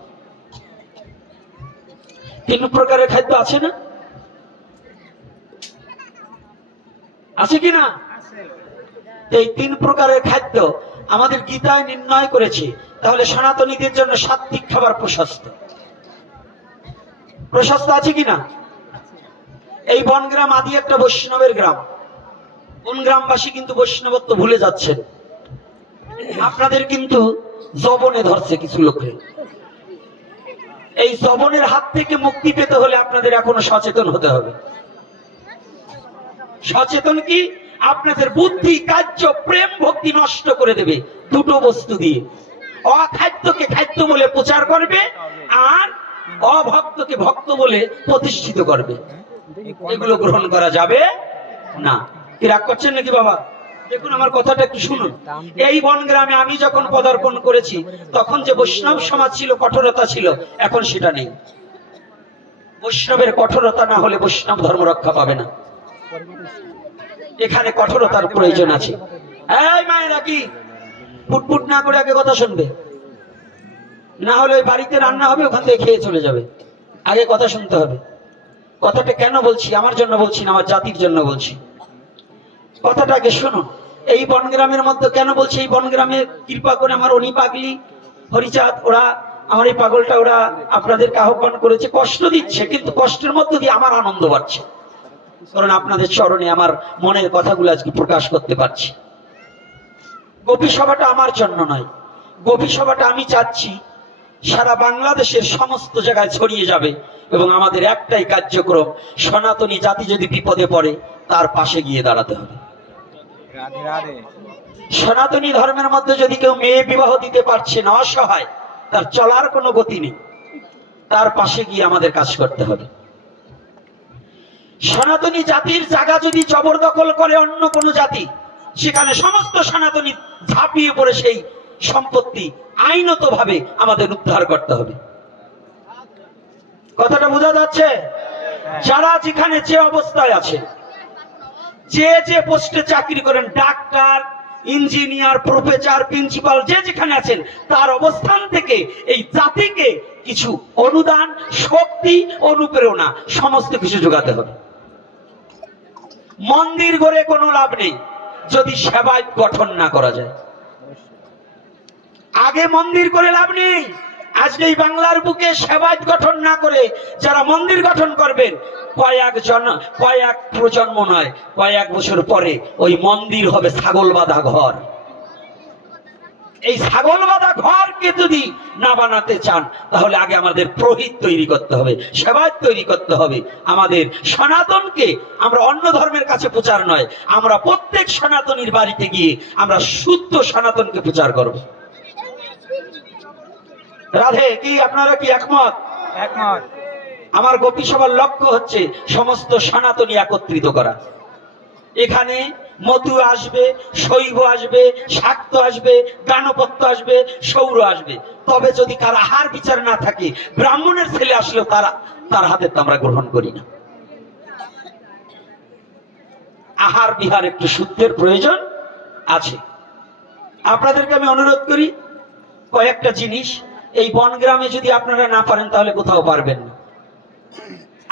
3 প্রকারের খাদ্য আছে না? আছে কি না? এই 3 প্রকারের খাদ্য আমাদের গীতায় নির্ণয় করেছে। তাহলে সনাতনীদের জন্য সাত্বিক খাবার প্রশস্ত, প্রশস্ত আছে কিনা? এই বনগ্রাম আদি একটা বৈষ্ণবের গ্রাম, কোন গ্রামবাসী কিন্তু বৈষ্ণবত্ব ভুলে যাচ্ছেন। আপনাদের কিন্তু জবনে ধরছে কিছু লোকে। এই জবনের হাত থেকে মুক্তি পেতে হলে আপনাদের এখনো সচেতন হতে হবে। সচেতন কি? আপনাদের বুদ্ধি, কার্য, প্রেম, ভক্তি নষ্ট করে দেবে দুটো বস্তু দিয়ে। অখাদ্যকে খাদ্য বলে প্রচার করবে, আর অভক্তকে ভক্ত বলে প্রতিষ্ঠিত করবে। এগুলো গ্রহণ করা যাবে না। কি রাগ করছেন নাকি বাবা? দেখুন আমার কথাটা একটু শুনুন। এই বনগ্রামে আমি যখন পদার্পণ করেছি, তখন যে বৈষ্ণব সমাজ ছিল, কঠোরতা ছিল, এখন সেটা নেই। বৈষ্ণবের কঠোরতা না হলে বৈষ্ণব ধর্ম রক্ষা পাবে না। এখানে কঠোরতার প্রয়োজন আছে। এই মায়েরা কি পুটপুট না করে আগে কথা শুনবে, না হলে ওই বাড়িতে রান্না হবে, ওখান থেকে খেয়ে চলে যাবে। আগে কথা শুনতে হবে। কথাটা কেন বলছি? আমার জন্য বলছি না, আমার জাতির জন্য বলছি। কথাটা আগে শুনুন। এই বনগ্রামের মধ্যে কেন বলছি? এই বনগ্রামে কৃপা করে আমার অনি পাগলি, হরিচাঁদ, ওরা আমার এই পাগলটা, ওরা আপনাদেরকে আহ্বান করেছে। কষ্ট দিচ্ছে, কিন্তু কষ্টের মধ্য দিয়ে আমার আনন্দ বাড়ছে, কারণ আপনাদের চরণে আমার মনের কথাগুলো আজকে প্রকাশ করতে পারছি। গোপী সভাটা আমার জন্য নয়, গোপী সভাটা আমি চাচ্ছি সারা বাংলাদেশের সমস্ত জায়গায় ছড়িয়ে যাবে। এবং আমাদের একটাই কার্যক্রম, সনাতনী জাতি যদি বিপদে পড়ে তার পাশে গিয়ে দাঁড়াতে হবে। সনাতনী ধর্মের মধ্যে যদি কেউ মেয়ে বিবাহ দিতে পারছে না, অসহায়, তার চলার কোনো গতি নেই, তার পাশে গিয়ে আমাদের কাজ করতে হবে। সনাতনী জাতির জায়গা যদি জবরদখল করে অন্য কোনো জাতি, সেখানে সমস্ত সনাতনী ঝাঁপিয়ে পড়ে সেই সম্পত্তি আইনত ভাবে আমাদের উদ্ধার করতে হবে। কথাটা বোঝা যাচ্ছে? যারা যেখানে যে অবস্থায় আছে, যে যে পোস্টে চাকরি করেন, ডাক্তার, ইঞ্জিনিয়ার, প্রফেসর, প্রিন্সিপাল, যে যেখানে আছেন, তার অবস্থান থেকে এই জাতিকে কিছু অনুদান, শক্তি, অনুপ্রেরণা সমস্ত কিছু যোগাতে হবে। মন্দির গড়ে কোনো লাভ নেই যদি সেবায়ত গঠন না করা যায়। আগে মন্দির করে লাভ নেই। আজকে এই বাংলার বুকে সেবায়ত গঠন না করে যারা মন্দির গঠন করবেন, কয়েক প্রজন্ম নয়, কয়েক বছর পরে ওই মন্দির হবে ছাগল বাঁধা ঘর। এই ছাগল বাঁধা ঘরকে যদি না বানাতে চান, তাহলে আগে আমাদের পুরোহিত তৈরি করতে হবে, সেবায়ত তৈরি করতে হবে। আমাদের সনাতনকে আমরা অন্য ধর্মের কাছে প্রচার নয়, আমরা প্রত্যেক সনাতনীর বাড়িতে গিয়ে আমরা শুদ্ধ সনাতনকে প্রচার করব। রাধে, কি আপনারা কি একমত? একমত। আমার গোপী সভার লক্ষ্য হচ্ছে সমস্ত সনাতনী একত্রিত করা। এখানে মধু আসবে, শৈব আসবে, শাক্ত আসবে, গানপত্য আসবে, সৌর আসবে। তবে যদি কার আহার বিচার না থাকে, ব্রাহ্মণের ছেলে আসলেও তার হাতে তো আমরা গ্রহণ করি না। আহার বিহার একটু শুদ্ধের প্রয়োজন আছে। আপনাদেরকে আমি অনুরোধ করি, কয়েকটা জিনিস এই বনগ্রামে যদি আপনারা না পারেন তাহলে কোথাও পারবেন না।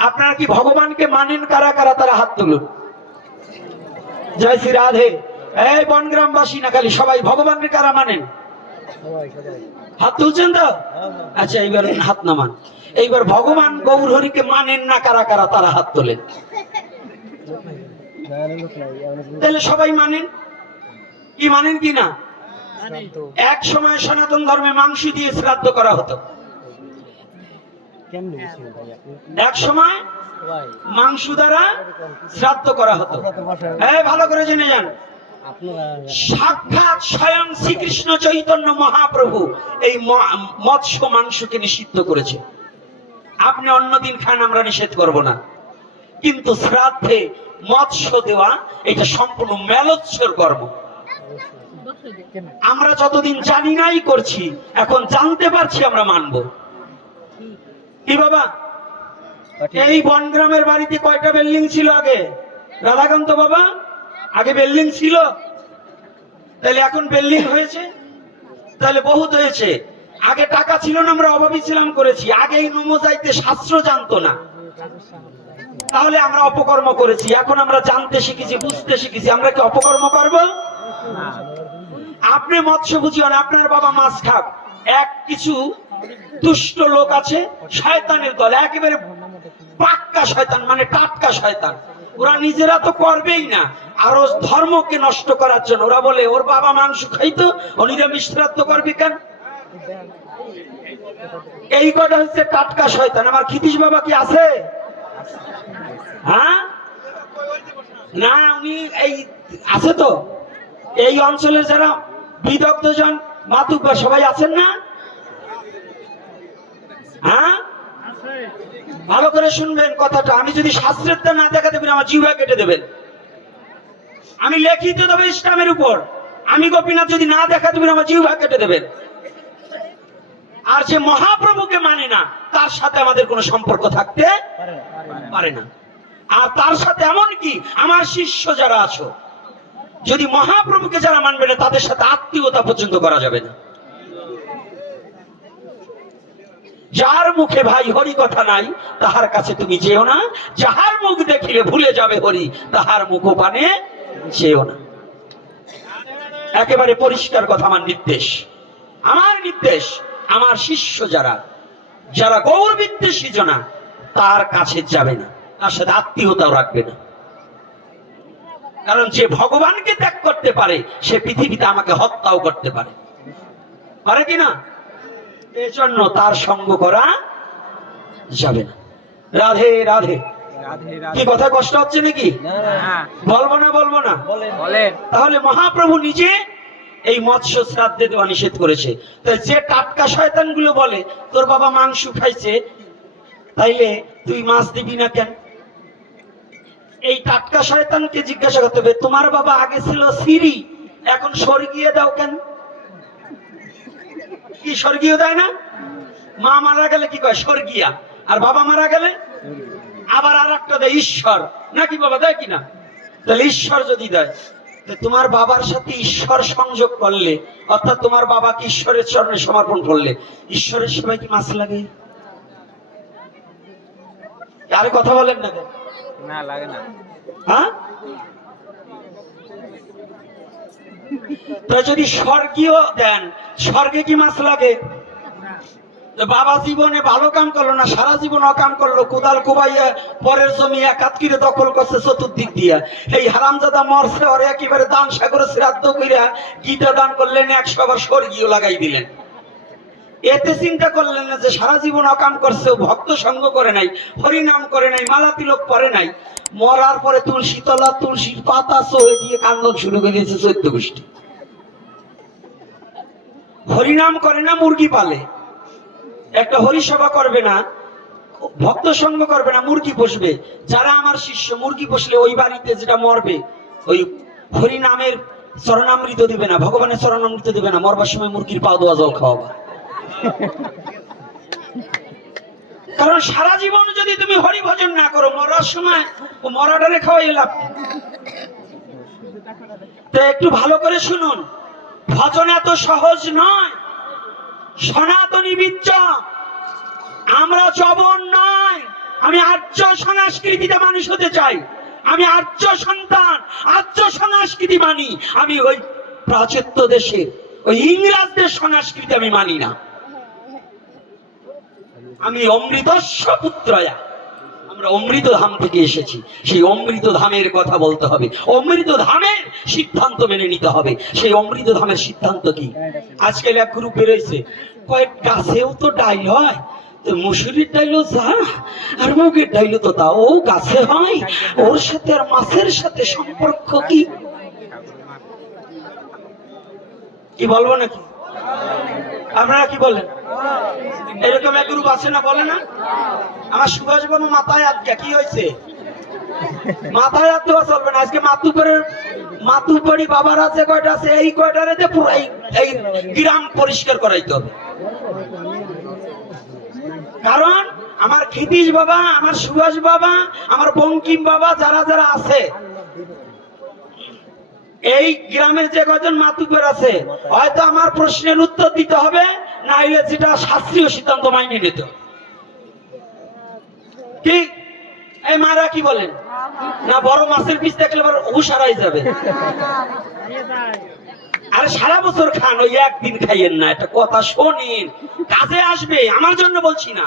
আপনারা কি ভগবানকে মানেন? কারা কারা তারা হাত তুলুন। জয় শ্রী রাধে। এই বনগ্রামবাসী না খালি সবাই ভগবানকে কারা মানেন? হাত তুলছেন তো? আচ্ছা, এইবার হাত নামান। এইবার ভগবান গৌর হরিকে মানেন না কারা কারা তারা হাত তোলেন। তাহলে সবাই মানেন কি? মানেন কি না? এক সময় সনাতন ধর্মে মাংস দিয়ে শ্রাদ্ধ করা হতো। এক সময় মাংস দ্বারা শ্রাদ্ধ করা হতো। ভালো করে জেনে যান, সাক্ষাৎ স্বয়ং শ্রীকৃষ্ণ চৈতন্য মহাপ্রভু এই মৎস্য মাংসকে নিষিদ্ধ করেছে। আপনি অন্যদিন খান, আমরা নিষেধ করব না, কিন্তু শ্রাদ্ধে মৎস্য দেওয়া এটা সম্পূর্ণ মেলোৎসর কর্ম। আমরা যতদিন জানি নাই করছি, এখন জানতে পারছি, আমরা মানব। কি বাবা, এই বনগ্রামের বাড়িতে কয়টা বিল্ডিং ছিল আগে? রাধাকান্ত বাবা, আগে বিল্ডিং ছিল, তাহলে এখন বিল্ডিং হয়েছে, তাহলে বহুত হয়েছে। আগে টাকা ছিল না, আমরা অভাবী ছিলাম, করেছি। আগে এই নমজাইতে শাস্ত্র জানতো না, তাহলে আমরা অপকর্ম করেছি। এখন আমরা জানতে শিখেছি, বুঝতে শিখেছি, আমরা কি অপকর্ম করবো? আপনি মৎস্যভোজী হন, আপনার বাবা মাছ খাক। এক কিছু দুষ্ট লোক আছে, শয়তানের দল, একেবারে পাক্কা শয়তান, মানে টাটকা শয়তান। ওরা নিজেরা তো করবেই না, আরো ধর্মকে নষ্ট করার জন্য ওরা বলে ওর বাবা মাংস খাইতো, ও নিরামিষ শ্রাদ্ধ করবে কেন? এই কটা হচ্ছে টাটকা শয়তান। আমার ক্ষিতীশ বাবা কি আছে? হ্যাঁ, না, উনি এই আছে তো। এই অঞ্চলের যারা বিদগ্ধজন মাতুব্বা সবাই আছেন না? হ্যাঁ, ভালো করে শুনবেন কথাটা। আমি যদি শাস্ত্রের তা না দেখাতে পারি, আমার জিহ্বা কেটে দেবেন। আমি লিখিত দেবো ইসলামের উপর। আমি গোপীনাথ যদি না দেখাতে পারি, আমার জিহ্বা কেটে দেবেন। আর যে মহাপ্রভুকে মানে না, তার সাথে আমাদের কোনো সম্পর্ক থাকতে পারে না। আর তার সাথে এমন কি, আমার শিষ্য যারা আছো, যদি মহাপ্রভুকে যারা মানবে না, তাদের সাথে আত্মীয়তা পর্যন্ত করা যাবে না। যার মুখে ভাই হরি কথা নাই, তাহার কাছে তুমি যেও না। যাহার মুখ দেখিলে ভুলে যাবে হরি, তাহার মুখ পানে যেও না। একেবারে পরিষ্কার কথা, আমার নির্দেশ, আমার নির্দেশ। আমার শিষ্য যারা গৌর বিদ্বেষী জনা, তার কাছে যাবে না, তার সাথে আত্মীয়তাও রাখবে না। কারণ যে ভগবানকে ত্যাগ করতে পারে, সে পৃথিবীতে আমাকে হত্যাও করতে পারে, পারে কিনা? এজন্য তার সঙ্গ করা যাবে না। রাধে রাধে। কি কথা কষ্ট হচ্ছে নাকি? বলবো না? বলবো না? তাহলে মহাপ্রভু নিজে এই মৎস্য শ্রাদ্ধে দেওয়া নিষেধ করেছে। তাই যে টাটকা শয়তান গুলো বলে তোর বাবা মাংস খাইছে, তাইলে তুই মাছ দিবি না কেন? এই টাটকা শয়তানকে জিজ্ঞাসা করতে হবে, তোমার বাবা আগে ছিল সিরি, এখন স্বর্গীয় দাও কেন? কি স্বর্গীয় দেয় না? মা মারা গেলে কি কয়? স্বর্গীয়া। আর বাবা মারা গেলে আবার আর একটা দেয়, ঈশ্বর। নাকি বাবা দেয় কিনা? তাহলে ঈশ্বর যদি দেয়, তোমার বাবার সাথে ঈশ্বর সংযোগ করলে, অর্থাৎ তোমার বাবাকে ঈশ্বরের চরণে সমর্পণ করলে, ঈশ্বরের সেবায় কি মাছ লাগে? আরে কথা বলেন না কেন? না লাগে না। হ্যাঁ, তো যদি স্বর্গীয় দেন, স্বর্গে কি মাছ লাগে? বাবা জীবনে ভালো কাম করলো না, সারা জীবন অকাম করলো, কোদাল কোবাইয়া পরের জমি একাত করে দখল করছে চতুর্দিক দিয়া। এই হারামজাদা মরছে, ওরে একেবারে দান সাগরে শ্রাদ্ধ কইরা গীতা দান করলেন, 100 বার স্বর্গীয় লাগাই দিলেন। এতে চিন্তা করলেন না যে সারা জীবন অকাম করছে, ভক্ত সঙ্গ করে নাই, হরিনাম করে নাই, মালা তিলক করে নাই, মরার পরে তুলসী তলা তুলসীর পাতা সহে দিয়ে কান্দন শুরু করে দিয়েছে 14 গোষ্ঠী। হরিনাম করে না, মুরগি পালে, একটা হরিসভা করবে না, ভক্ত সঙ্গ করবে না, মুরগি পোষবে। যারা আমার শিষ্য, মুরগি পোষলে ওই বাড়িতে যেটা মরবে, ওই হরিনামের চরণামৃত দিবে না, ভগবানের চরণামৃত দিবে না, মরবার সময় মুরগির পাও দোয়া জল খাওয়াবা। কারণ সারা জীবন যদি তুমি হরি ভজন না করো, মরার সময় ও মরাটারে খাওয়াই লাভ। তো একটু ভালো করে শুনুন, ভজন এত সহজ নয়। সনাতনী বীর্য, আমরা চবন নয়। আমি আর্য সংস্কৃতিতে মানুষ হতে চাই, আমি আর্য সন্তান, আর্য সংস্কৃতি মানি। আমি ওই প্রাচ্য দেশে ওই ইংরেজদের সংস্কৃতি আমি মানি না। আমি অমৃতস্ব পুত্রয়া, আমরা অমৃত ধাম থেকে এসেছি, সেই অমৃত ধামের কথা বলতে হবে, অমৃত ধামের সিদ্ধান্ত মেনে নিতে হবে। সেই অমৃত ধামের সিদ্ধান্ত কি? আজকাল এক গ্রুপ বেরোইছে, কয়েক গাছেও তো ডাইল হয়, তো মুসুরির ডাইলও যা আর মুগের ডাইলও তো তা, ও গাছে হয়, ওর সাথে আর মাছের সাথে সম্পর্ক কি? কি বলবো নাকি? আপনারা কি বলেন? এরকম এক গ্রুপ আছে না, বলে না? আমার সুভাষ বাবু মাথায় আটকা, কি হয়েছে? মাথায় হাত দেওয়া চলবে না। আজকে মাতুপাড়ি বাবারা যে কয়টা আছে, এই কয়টারে এই গ্রাম পরিষ্কার করাইতে হবে। কারণ আমার ক্ষিতীশ বাবা, আমার সুভাষ বাবা, আমার বঙ্কিম বাবা, যারা যারা আছে, এই গ্রামের যে কয়জন মাতুব্বর আছে, হয়তো আমার প্রশ্নের উত্তর দিতে হবে, না হলে যেটা শাস্ত্রীয় সিদ্ধান্ত মাইনে নিতে হবে। কি এই মারা কি বলেন? না বড় মাছের পিস দেখলে হুশ হারাই যাবে। আরে সারা বছর খান, ওই একদিন খাইয়েন না, একটা কথা শোনেন, কাজে আসবে। আমার জন্য বলছি না,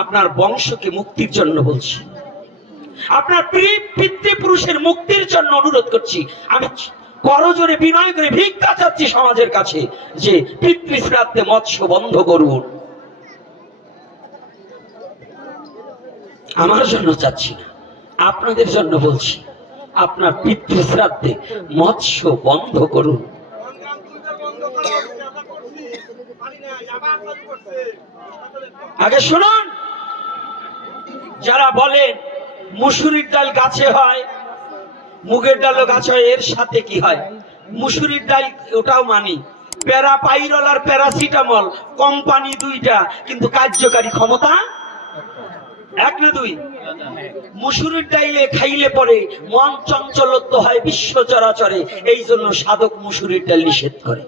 আপনার বংশকে মুক্তির জন্য বলছি, আপনার পিতৃপুরুষের মুক্তির জন্য অনুরোধ করছি। আমি করজোরে বিনয় করে ভিক্ষা চাচ্ছি সমাজের কাছে যে পিতৃ শ্রাদ্ধে মৎস্য বন্ধ করুন। আমার জন্য চাচ্ছি না, আপনাদের জন্য বলছি, আপনার পিতৃ শ্রাদ্ধে মৎস্য বন্ধ করুন। আগে শুনুন, যারা বলেন মুসুরির ডাল গাছে হয়, মুগের ডালও গাছে হয়, এর সাথে কি হয়? মুসুরির ডাল ওটাও মানি, প্যারাপাইরল আর প্যারাসিটামল কোম্পানি দুইটা, কিন্তু কার্যকারী ক্ষমতা এক না দুই। মুসুরির ডাইলে খাইলে পরে মন চঞ্চলত্ব হয় বিশ্ব চরাচরে, এই জন্য সাধক মুসুরির ডাল নিষেধ করে।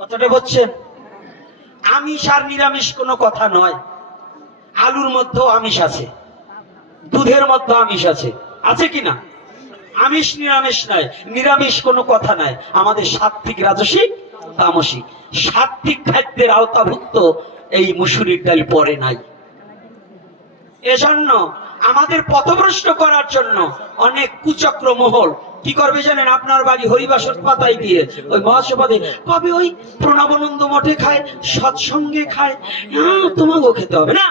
কথাটা বুঝছেন? আমিষ আর নিরামিষ কোনো কথা নয়। আলুর মধ্যেও আমিষ আছে, দুধের মধ্যে আমিষ আছে, আছে কিনা? আমিষ নিরামিষ নয়, নিরামিষ কোনো কথা নাই। আমাদের সাত্বিক, রাজসিক, তামসিক, সাত্বিক খাদ্যের আওতাভুক্ত এই মুসুরির ডাল পড়ে নাই। এজন্য আমাদের পথভ্রষ্ট করার জন্য অনেক কুচক্র মহল কি করবে জানেন? আপনার বাড়ি হরিবাসর পাতায় দিয়ে ওই মহাসভাতে কবে ওই প্রণবানন্দ মঠে খায়, সৎসঙ্গে খায়, তোমাকেও খেতে হবে না।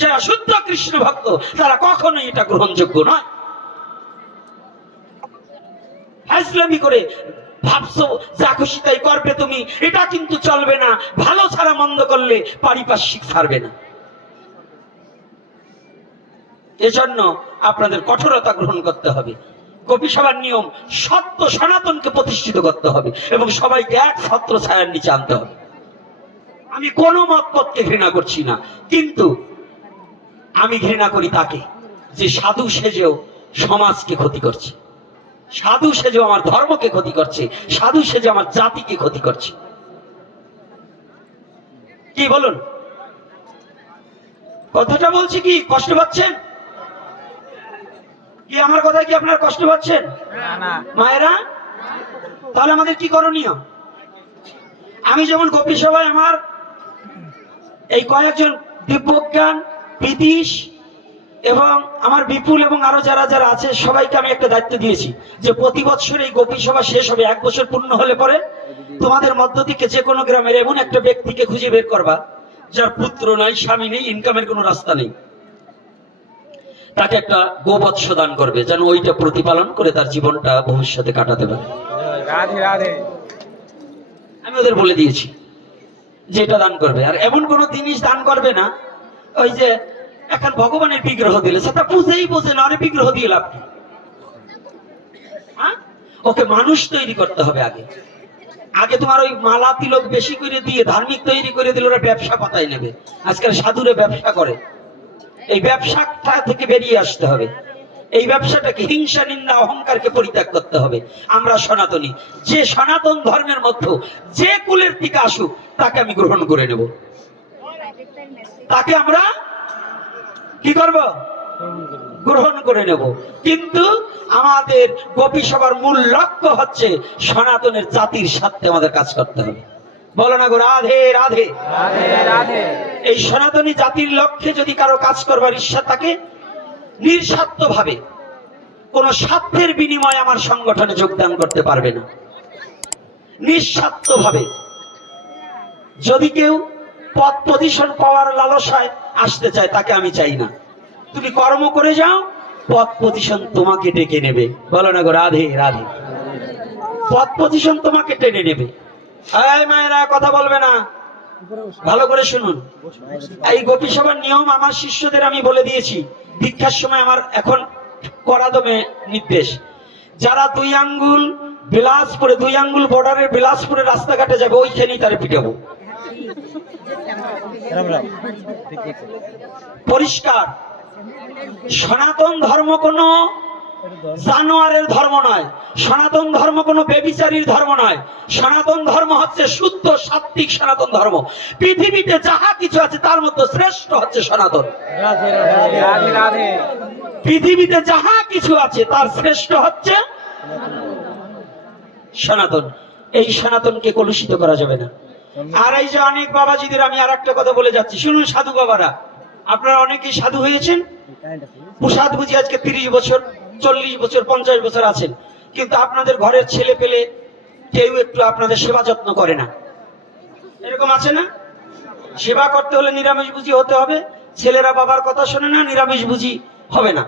যারা শুদ্ধ কৃষ্ণ ভক্ত তারা কখনোই এটা গ্রহণযোগ্য নয়। হাজলামি করে ভাবছো যা খুশি তাই করবে তুমি, এটা কিন্তু চলবে না। ভালো ছাড়া মন্দ করলে পারিপার্শ্বিক ছাড়বে না। এজন্য আপনাদের কঠোরতা গ্রহণ করতে হবে। গোপী সভার নিয়ম, সত্য সনাতনকে প্রতিষ্ঠিত করতে হবে এবং সবাইকে এক ছত্র ছায়ার নিচে আনতে হবে। আমি কোনো মতপথকে ঘৃণা করছি না, কিন্তু আমি ঘৃণা করি তাকে যে সাধু সেজেও সমাজকে ক্ষতি করছে, সাধু সেজে আমার ধর্মকে ক্ষতি করছে, সাধু সেজে আমার জাতিকে ক্ষতি করছে। কি বলুন? কথাটা বলছি কি কষ্ট পাচ্ছেন কি? আমার কথায় কি আপনার কষ্ট পাচ্ছেন মায়েরা? তাহলে আমাদের কি করণীয়? আমি যেমন গোপী সভায় আমার এই কয়েকজন দিব্যজ্ঞান প্রীতিশ এবং আমার বিপুল এবং আরো যারা যারা আছে সবাইকে আমি একটা দায়িত্ব দিয়েছি যে প্রতি বছর এই গোপী সভা শেষ হবে, 1 বছর পূর্ণ হলে পরে তোমাদের মধ্য থেকে যে কোনো গ্রামের এমন একটা ব্যক্তিকে খুঁজে বের করবা যার পুত্র নাই, স্বামী নেই, ইনকামের কোনো রাস্তা নেই, তাকে একটা গোবৎস দান করবে, যেন ওইটা প্রতিপালন করে তার জীবনটা ভবিষ্যতে কাটাতে পারে। আমি ওদের বলে দিয়েছি যে এটা দান করবে। আর এমন কোন জিনিস দান করবে না ওই যে এখন ভগবানের বিগ্রহ দিলে সেটা বুঝেই বোঝে না, আরে বিগ্রহ দিয়ে লাভ কি? ওকে মানুষ তৈরি করতে হবে আগে। আগে তোমার ওই মালা তিলক বেশি করে দিয়ে ধার্মিক তৈরি করে দিলে ওরা ব্যবসা পাতায় নেবে। আজকাল সাধুরে ব্যবসা করে, এই ব্যবসাটা থেকে বেরিয়ে আসতে হবে। এই ব্যবসাটাকে হিংসা নিন্দা অহংকারকে পরিত্যাগ করতে হবে। আমরা সনাতনী, যে সনাতন ধর্মের মধ্যে যে কুলের থেকে আসুক তাকে আমি গ্রহণ করে নেব, তাকে আমরা কি করব? গ্রহণ করে নেব। কিন্তু আমাদের গোপী সভার মূল লক্ষ্য হচ্ছে সনাতনের জাতির স্বার্থে আমাদের কাজ করতে হবে। বলো না গো রাধে রাধে রাধে। এই সনাতনী জাতির লক্ষ্যে যদি কারো কাজ করবার ইচ্ছা থাকে, নিঃস্বার্থ ভাবে কোন স্বার্থের বিনিময়ে আমার সংগঠনে যোগদান করতে পারবে না। নিঃস্বার্থ ভাবে যদি কেউ পদ পজিশন পাওয়ার লালসায় আসতে চায় তাকে আমি চাই না। তুমি কর্ম করে যাও, পদ পজিশন তোমাকে ডেকে নেবে। বলো না গো রাধে রাধে। পদ পজিশন তোমাকে টেনে নেবে। এই মায়েরা কথা বলবে না, ভালো করে শুনুন। এই গোপী সভার নিয়ম আমার শিষ্যদের আমি বলে দিয়েছি। দীক্ষার সময় আমার এখন করাদমে নির্দেশ, যারা 2 আঙ্গুল বিলাসপুরে 2 আঙ্গুল বর্ডারের বিলাসপুরে রাস্তাঘাটে যাবে ওইখানেই তারে পিটাবো। পরিষ্কার। সনাতন ধর্ম কোনো জানোয়ারের ধর্ম নয়, সনাতন ধর্ম কোনো বেবিচারীর ধর্ম নয়। সনাতন ধর্ম হচ্ছে শুদ্ধ সাত্বিক সনাতন ধর্ম। পৃথিবীতে যাহা কিছু আছে তার মধ্যে শ্রেষ্ঠ হচ্ছে সনাতন। পৃথিবীতে যাহা কিছু আছে তার শ্রেষ্ঠ হচ্ছে সনাতন। এই সনাতনকে কলুষিত করা যাবে না। আর এই যে অনেক বাবাজিদের আমি আর একটা কথা বলে যাচ্ছি, শুনুন সাধু বাবারা, আপনারা অনেকেই সাধু হয়েছেন, প্রসাদ বুঝি আজকে 30 বছর 40 বছর 50 বছর আছেন, কিন্তু আপনাদের ঘরের ছেলে পেলে কেউ একটু আপনাদের সেবা যত্ন করে না। এরকম আছে না? সেবা করতে হলে নিরামিষ বুঝি হতে হবে। ছেলেরা বাবার কথা শোনে না, নিরামিষ বুঝি হবে না।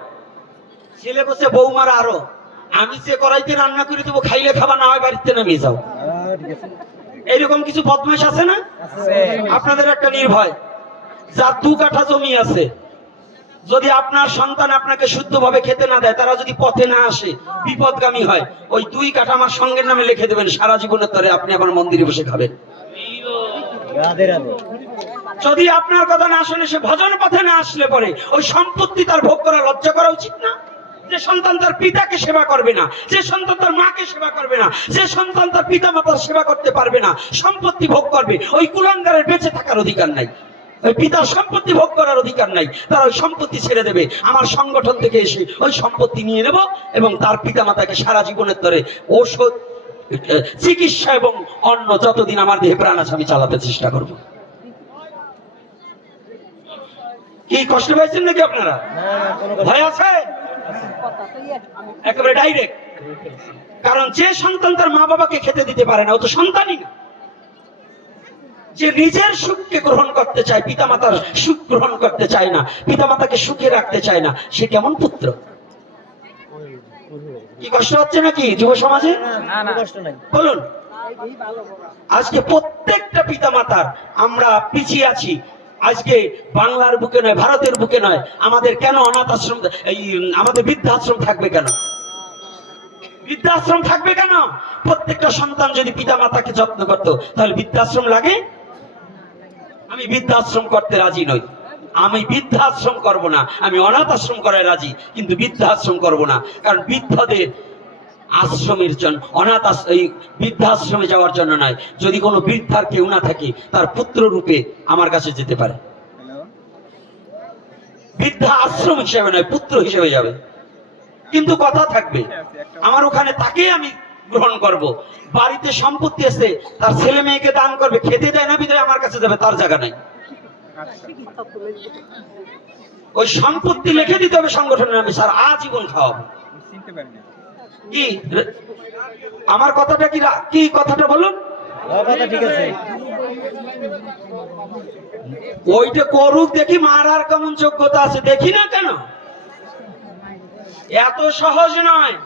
ছেলে বসে বৌমারা আরো আমি যে করাইতে রান্না করে দেবো, খাইলে খাবা, না হয় বাড়িতে নামিয়ে যাও। এইরকম কিছু বদমাশ আছে না? আপনাদের একটা নির্ভয়, যার 2 কাঠা জমি আছে, যদি আপনার সন্তান আপনাকে শুদ্ধভাবে খেতে না দেয়, তারা যদি পথে না আসে, বিপদগামী হয়, ওই 2 কাঠা আমার সঙ্গের নামে লিখে দেবেন, সারা জীবনের তরে আপনি আমার মন্দিরে বসে খাবেন। যদি আপনার কথা না শুনে সে ভজন পথে না আসলে পরে ওই সম্পত্তি তার ভোগ করা লজ্জা করা উচিত না? যে সন্তান তার পিতাকে সেবা করবে না, যে সন্তান তার মাকে সেবা করবে না, যে সন্তান তার পিতা মাতার সেবা করতে পারবে না, সম্পত্তি ভোগ করবে, ওই কুলাঙ্গারের বেঁচে থাকার অধিকার নাই। ওই পিতার সম্পত্তি ভোগ করার অধিকার নাই। তার ওই সম্পত্তি ছেড়ে দেবে, আমার সংগঠন থেকে এসে ওই সম্পত্তি নিয়ে নেব এবং তার পিতা মাতাকে সারা জীবনের ধরে ঔষধ, চিকিৎসা এবং অন্য যতদিন আমার দেহে প্রাণ আছে আমি চালাতে চেষ্টা করব। কি কষ্ট পাইছেন নাকি আপনারা? ভয় আছে? একেবারে ডাইরেক্ট। কারণ যে সন্তান তার মা বাবাকে খেতে দিতে পারে না, ও তো সন্তানই না। যে নিজের সুখকে গ্রহণ করতে চায়, পিতামাতার সুখ গ্রহণ করতে চায় না, পিতামাতাকে সুখে রাখতে চায় না, সে কেমন পুত্র? কি কষ্ট হচ্ছে নাকি যুব সমাজে? বলুন। আজকে প্রত্যেকটা পিতামাতার আমরা পিছিয়ে আছি। আজকে বাংলার বুকে নয়, ভারতের বুকে নয়, আমাদের কেন অনাথ আশ্রম, এই আমাদের বৃদ্ধাশ্রম থাকবে কেন? বৃদ্ধাশ্রম থাকবে কেন? প্রত্যেকটা সন্তান যদি পিতা মাতাকে যত্ন করতো তাহলে বৃদ্ধাশ্রম লাগে? আমি বৃদ্ধাশ্রম করতে রাজি নই। আমি বৃদ্ধাশ্রম করব না, আমি অনাথ আশ্রম করায় রাজি, কিন্তু বৃদ্ধাশ্রম করব না। কারণ বৃদ্ধদের আশ্রমের জন্য, অনাথ এই বৃদ্ধাশ্রমে যাওয়ার জন্য নয়। যদি কোনো বৃদ্ধার কেউ না থাকে, তার পুত্র রূপে আমার কাছে যেতে পারে। বৃদ্ধা আশ্রম হিসেবে নয়, পুত্র হিসেবে যাবে। কিন্তু কথা থাকবে, আমার ওখানে তাকে আমি গ্রহণ করব। বাড়িতে সম্পত্তি আছে, তার ছেলে মেয়েকে দান করবে, খেতে দেয় না বিধায় আমার কাছে যাবে, তার জায়গা নাই। ওই সম্পত্তি লিখে দিতে হবে সংগঠনের, আমি স্যার আজীবন খাওয়াবো। কি আমার কথাটা কি কথাটা বলুন? ঠিক আছে, ওইটা করুক, দেখি মারার কেমন যোগ্যতা আছে, দেখি না কেন? এত সহজ নয়।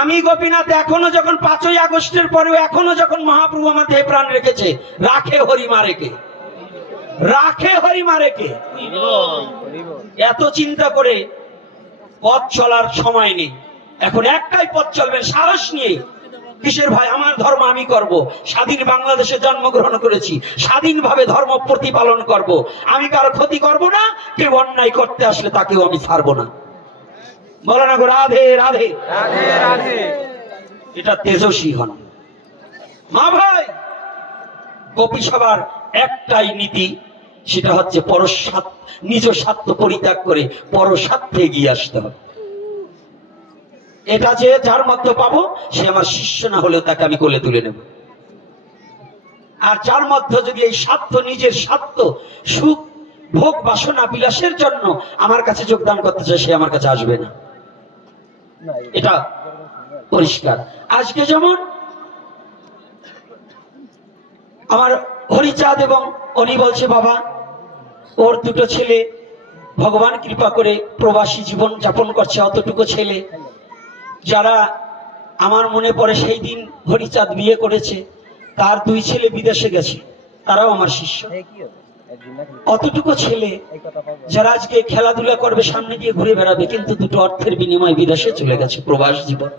আমি গোপীনাথ এখনো যখন 5ই আগস্টের পরেও এখনো যখন মহাপ্রভু আমার দেহে প্রাণ রেখেছে, রাখে হরি মারে কে, রাখে হরি মারে কে। এত চিন্তা করে পথ চলার সময় নেই, এখন একটাই পথ চলবেন সাহস নিয়ে। কিসের ভাই? আমার ধর্ম আমি করব। স্বাধীন বাংলাদেশে জন্মগ্রহণ করেছি, স্বাধীনভাবে ধর্ম প্রতিপালন করব। আমি কারো ক্ষতি করব না, কেউ অন্যায় করতে আসলে তাকেও আমি ছাড়বো না। বলো না গো রাধে রাধে রাধে রাধে। এটা তেজস্বী হন মা ভাই। গোপী সভার একটাই নীতি, সেটা হচ্ছে নিজ স্বার্থ পরিত্যাগ করে পরস্বার্থে এগিয়ে আসতে হবে। এটা যে যার মধ্যে পাবো, সে আমার শিষ্য না হলেও তাকে আমি কোলে তুলে নেব। আর যার মধ্যে যদি এই স্বার্থ, নিজের স্বার্থ, সুখ ভোগ বাসনা বিলাসের জন্য আমার কাছে যোগদান করতে চায়, সে আমার কাছে আসবে না। এটা পরিষ্কার। আজকে যেমন আমার হরিচাঁদ এবং উনি বলছে বাবা, ওর দুটো ছেলে ভগবান কৃপা করে প্রবাসী জীবন যাপন করছে, অতটুকু ছেলে যারা আমার মনে পড়ে সেই দিন হরিচাঁদ বিয়ে করেছে, তার 2 ছেলে বিদেশে গেছে, তারাও আমার শিষ্য। অতটুকু ছেলে যারা আজকে খেলাধুলা করবে, সামনে দিয়ে ঘুরে বেড়াবে, কিন্তু দুটো অর্থের বিনিময়ে বিদেশে চলে গেছে, প্রবাস জীবন।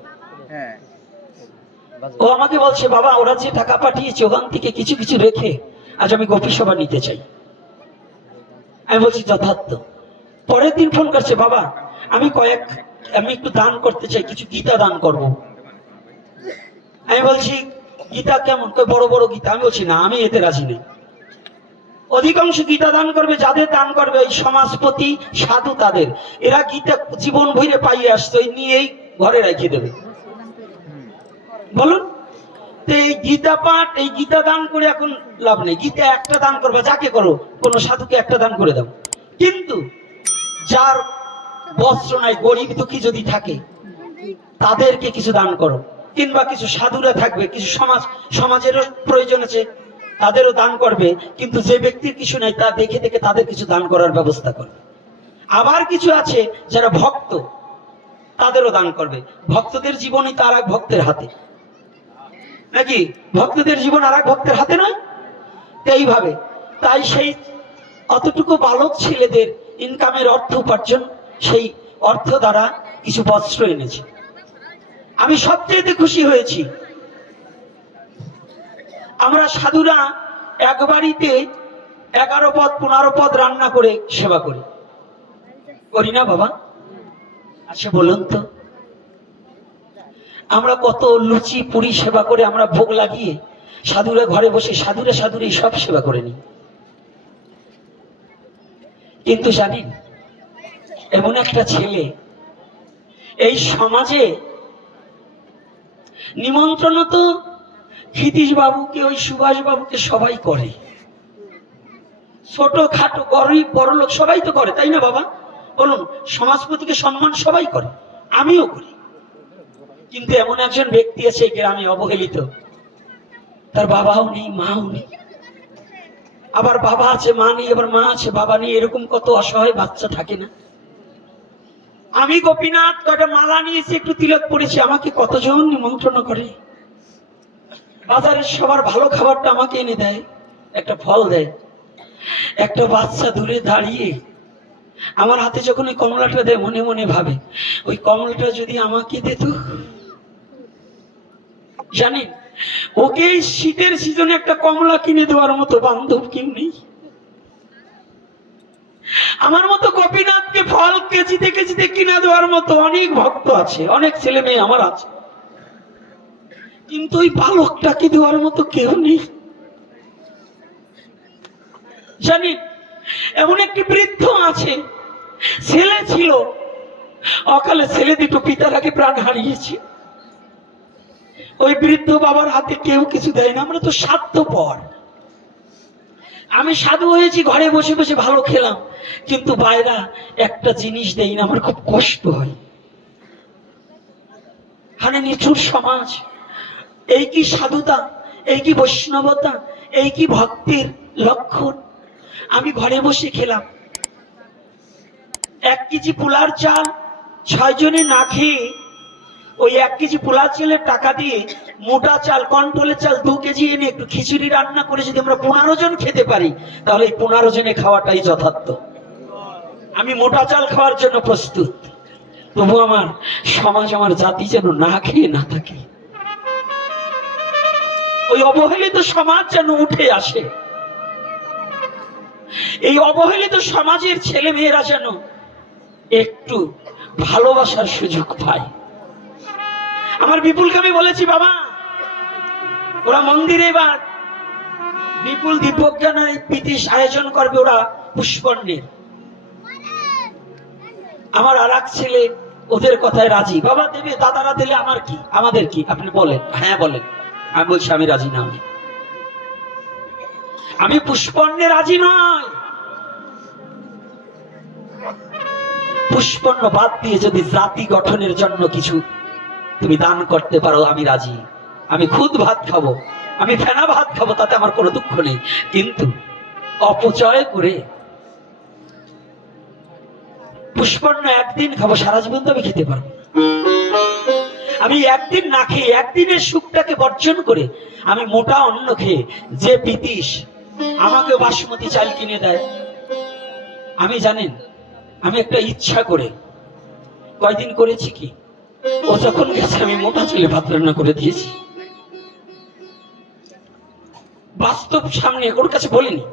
ও আমাকে বলছে বাবা, ওরা যে টাকা পাঠিয়েছে ওখান থেকে কিছু কিছু রেখে আজ আমি গোপী সভা নিতে চাই। আমি বলছি যথার্থ। পরের দিন ফোন করছে, বাবা আমি একটু দান করতে চাই, কিছু গীতা দান করব। আমি বলছি গীতা কেমন? বড় বড় গীতা। আমি বলছি না, আমি এতে রাজি নেই। অধিকাংশ গীতা দান করবে, যাদের দান করবে এই সমাজপতি সাধু তাদের, এরা গীতা জীবন ভরে পাইয়ে আসতো, নিয়েই ঘরে রেখে দেবে। বলুন এই গীতা পাঠ, এই গীতা দান করে এখন লাভ নেই। গীতা একটা দান করবে, যাকে করো, কোন সাধুকে একটা দান করে দাও। কিন্তু যার বস্ত্র নাই, গরিব দুঃখী যদি থাকে, তাদেরকে কিছু দান করো। কিংবা কিছু সাধুরা থাকবে, কিছু সমাজেরও প্রয়োজন আছে, তাদেরও দান করবে। কিন্তু যে ব্যক্তির কিছু নাই, তা দেখে দেখে তাদের কিছু দান করার ব্যবস্থা করবে। আবার কিছু আছে যারা ভক্ত, তাদেরও দান করবে। ভক্তদের জীবনই তার এক ভক্তের হাতে, নাকি? ভক্তদের জীবন আর এক ভক্তের হাতে নয়? এইভাবে তাই সেই অতটুকু বালক ছেলেদের ইনকামের অর্থ উপার্জন, সেই অর্থ দ্বারা কিছু বস্ত্র এনেছে। আমি সবচেয়ে খুশি হয়েছি, আমরা সাধুরা এক বাড়িতে 11 পদ 15 পদ রান্না করে সেবা করি না বাবা? আচ্ছা বলুন তো, আমরা কত লুচি পুরি সেবা করে, আমরা ভোগ লাগিয়ে সাধুরা ঘরে বসে সাধুরা সব সেবা করে নি। কিন্তু জানেন, এমন একটা ছেলে এই সমাজে নিমন্ত্রণ তো ক্ষিতীশ বাবুকে, ওই সুভাষ বাবুকে সবাই করে, ছোট খাটো গরিব বড়লোক সবাই তো করে, তাই না বাবা? বলুন, সমাজপতিকে সম্মান সবাই করে, আমিও করি। কিন্তু এমন একজন ব্যক্তি আছে গ্রামে অবহেলিত, তার বাবাও নেই, মাও নেই। আবার বাবা আছে, মা নেই, আবার মা আছে, বাবা নেই। এরকম কত অসহায় বাচ্চা থাকে না? আমি গোপীনাথ কয়টা মালা নিয়েছি, একটু তিলক পড়েছি, আমাকে কতজন নিমন্ত্রণ করে। বাজারের সবার ভালো খাবারটা আমাকে এনে দেয়, একটা ফল দেয়। একটা বাচ্চা দূরে দাঁড়িয়ে আমার হাতে যখন ওই কমলাটা দেয়, মনে মনে ভাবে ওই কমলাটা যদি আমাকে দিত। জানেন, ওকে শীতের সিজনে একটা কমলা কিনে দেওয়ার মতো বান্ধব কেউ নেই। আমার মতো গোপীনাথকে ফল কেজিতে কেজিতে কিনে দেওয়ার মতো অনেক ভক্ত আছে, অনেক ছেলে মেয়ে আমার আছে, কিন্তু ওই বালকটাকে দেওয়ার মতো কেউ নেই। জানি এমন একটি বৃদ্ধ আছে, ছেলে ছিল, অকালে ছেলে দুটো পিতার আগে প্রাণ হারিয়েছে। ওই বৃদ্ধ বাবার হাতে কেউ কিছু দেয় না, আমরা তো স্বার্থপর। আমি সাধু হয়েছি, ঘরে বসে বসে ভালো খেলাম, কিন্তু বাইরা একটা জিনিস দেই না, আমার খুব কষ্ট হয়। হানে নিঠুর সমাজ। এই কি সাধুতা? এই কি বৈষ্ণবতা? এই কি ভক্তির লক্ষণ? আমি ঘরে বসে খেলাম, 1 কেজি পোলার চাল 6 জনে না খেয়ে, ওই 1 কেজি পোলার চালের টাকা দিয়ে মোটা চাল, কন্ট্রোলের চাল 2 কেজি এনে একটু খিচুড়ি রান্না করে যদি আমরা 15 জন খেতে পারি, তাহলে এই 15 জনে খাওয়াটাই যথার্থ। আমি মোটা চাল খাওয়ার জন্য প্রস্তুত, তবু আমার সমাজ, আমার জাতি যেন না খেয়ে না থাকে। ওই অবহেলিত সমাজ যেন উঠে আসে। এই অবহেলিত সমাজের ছেলে মেয়েরা যেন একটু ভালোবাসার সুযোগ পায়। আমার বিপুলকে আমি বলেছি, বাবা ওরা মন্দিরে এবার বিপুল দীপজ্ঞানের প্রীতি আয়োজন করবে, ওরা পুষ্পর্ণের। আমার আর এক ছেলে ওদের কথায় রাজি। বাবা দেবে, দাদারা দিলে আমার কি, আমাদের কি, আপনি বলেন। হ্যাঁ বলেন। আমি বলছি আমি রাজি না, আমি পুষ্পর্ণে রাজি নয়। পুষ্পর্ণ বাদ দিয়ে যদি জাতি গঠনের জন্য কিছু তুমি দান করতে পারো, আমি রাজি। আমি খুদ ভাত খাবো, আমি ফেনা ভাত খাবো, তাতে আমার কোনো দুঃখ নেই, কিন্তু অপচয় করে পুষ্পর্ণ একদিন খাবো, সারা জীবন তো আমি খেতে পারবো না। আমি একদিন না খেয়ে, একদিনের সুখটাকে বর্জন করে আমি মোটা অন্ন খেয়ে, যে পিতিশ আমাকে বাসমতি চাল কিনে দেয়, আমি জানেন আমি একটা ইচ্ছা করে কয়দিন করেছি কি, ও যখন গেছে আমি মোটা চালে ভাত রান্না করে দিয়েছি। বাস্তব সামনে ওর কাছে বলিনি,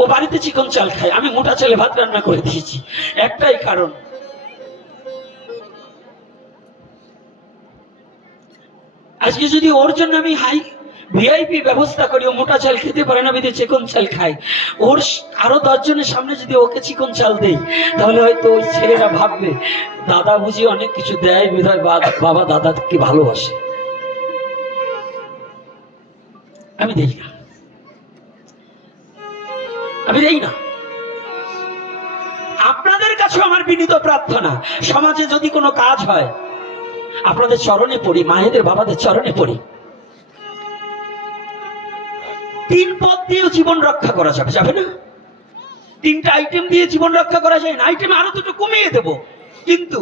ও বাড়িতে চিকন চাল খায়, আমি মোটা চালে ভাত রান্না করে দিয়েছি। একটাই কারণ, আজকে যদি ওর জন্য আমি ভিআইপি ব্যবস্থা করি, ও মোটা চাল খেতে পারে না, বিদে চিকন চাল খায়, ওর আরো 10 জনের সামনে যদি ওকে চিকন চাল দেই, তাহলে হয়তো ওই ছেলেরা ভাববে দাদা বুঝি অনেক কিছু দেয়, বিধায় বাবা দাদাকে ভালোবাসে। আমি দেই না, আমি দেই না। আপনাদের কাছে আমার বিনীত প্রার্থনা, সমাজে যদি কোনো কাজ হয় আপনাদের চরণে পড়ি, মায়েদের বাবাদের চরণে পড়ি। 3 পদ দিয়েও জীবন রক্ষা করা যাবে, যাবে না? 3টা আইটেম দিয়ে জীবন রক্ষা করা যায় না, আইটেম আরো 2টো কমিয়ে দেব, কিন্তু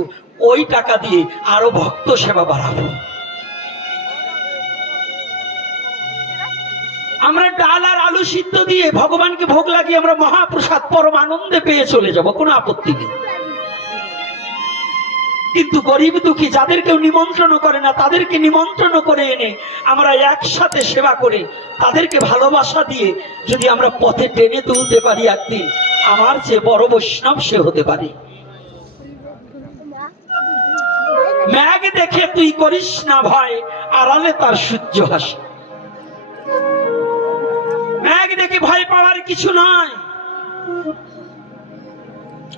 ওই টাকা দিয়ে আরো ভক্ত সেবা বাড়াবো। আমরা ডাল আর আলু সিদ্ধ দিয়ে ভগবানকে ভোগ লাগিয়ে আমরা মহাপ্রসাদ পরম আনন্দে পেয়ে চলে যাব, কোনো আপত্তি নেই। কিন্তু গরিব দুঃখী যাদের কেউ নিমন্ত্রণ করে না, তাদেরকে নিমন্ত্রণ করে এনে আমরা একসাথে সেবা করে তাদেরকে ভালোবাসা দিয়ে যদি আমরা পথে টেনে তুলতে পারি, একদিন আমার চেয়ে বড় বৈষ্ণব সে হতে পারে। মেঘ দেখে তুই করিস না ভয়, আড়ালে তার সূর্য হাসে। মেঘ দেখে ভয় পাওয়ার কিছু নয়।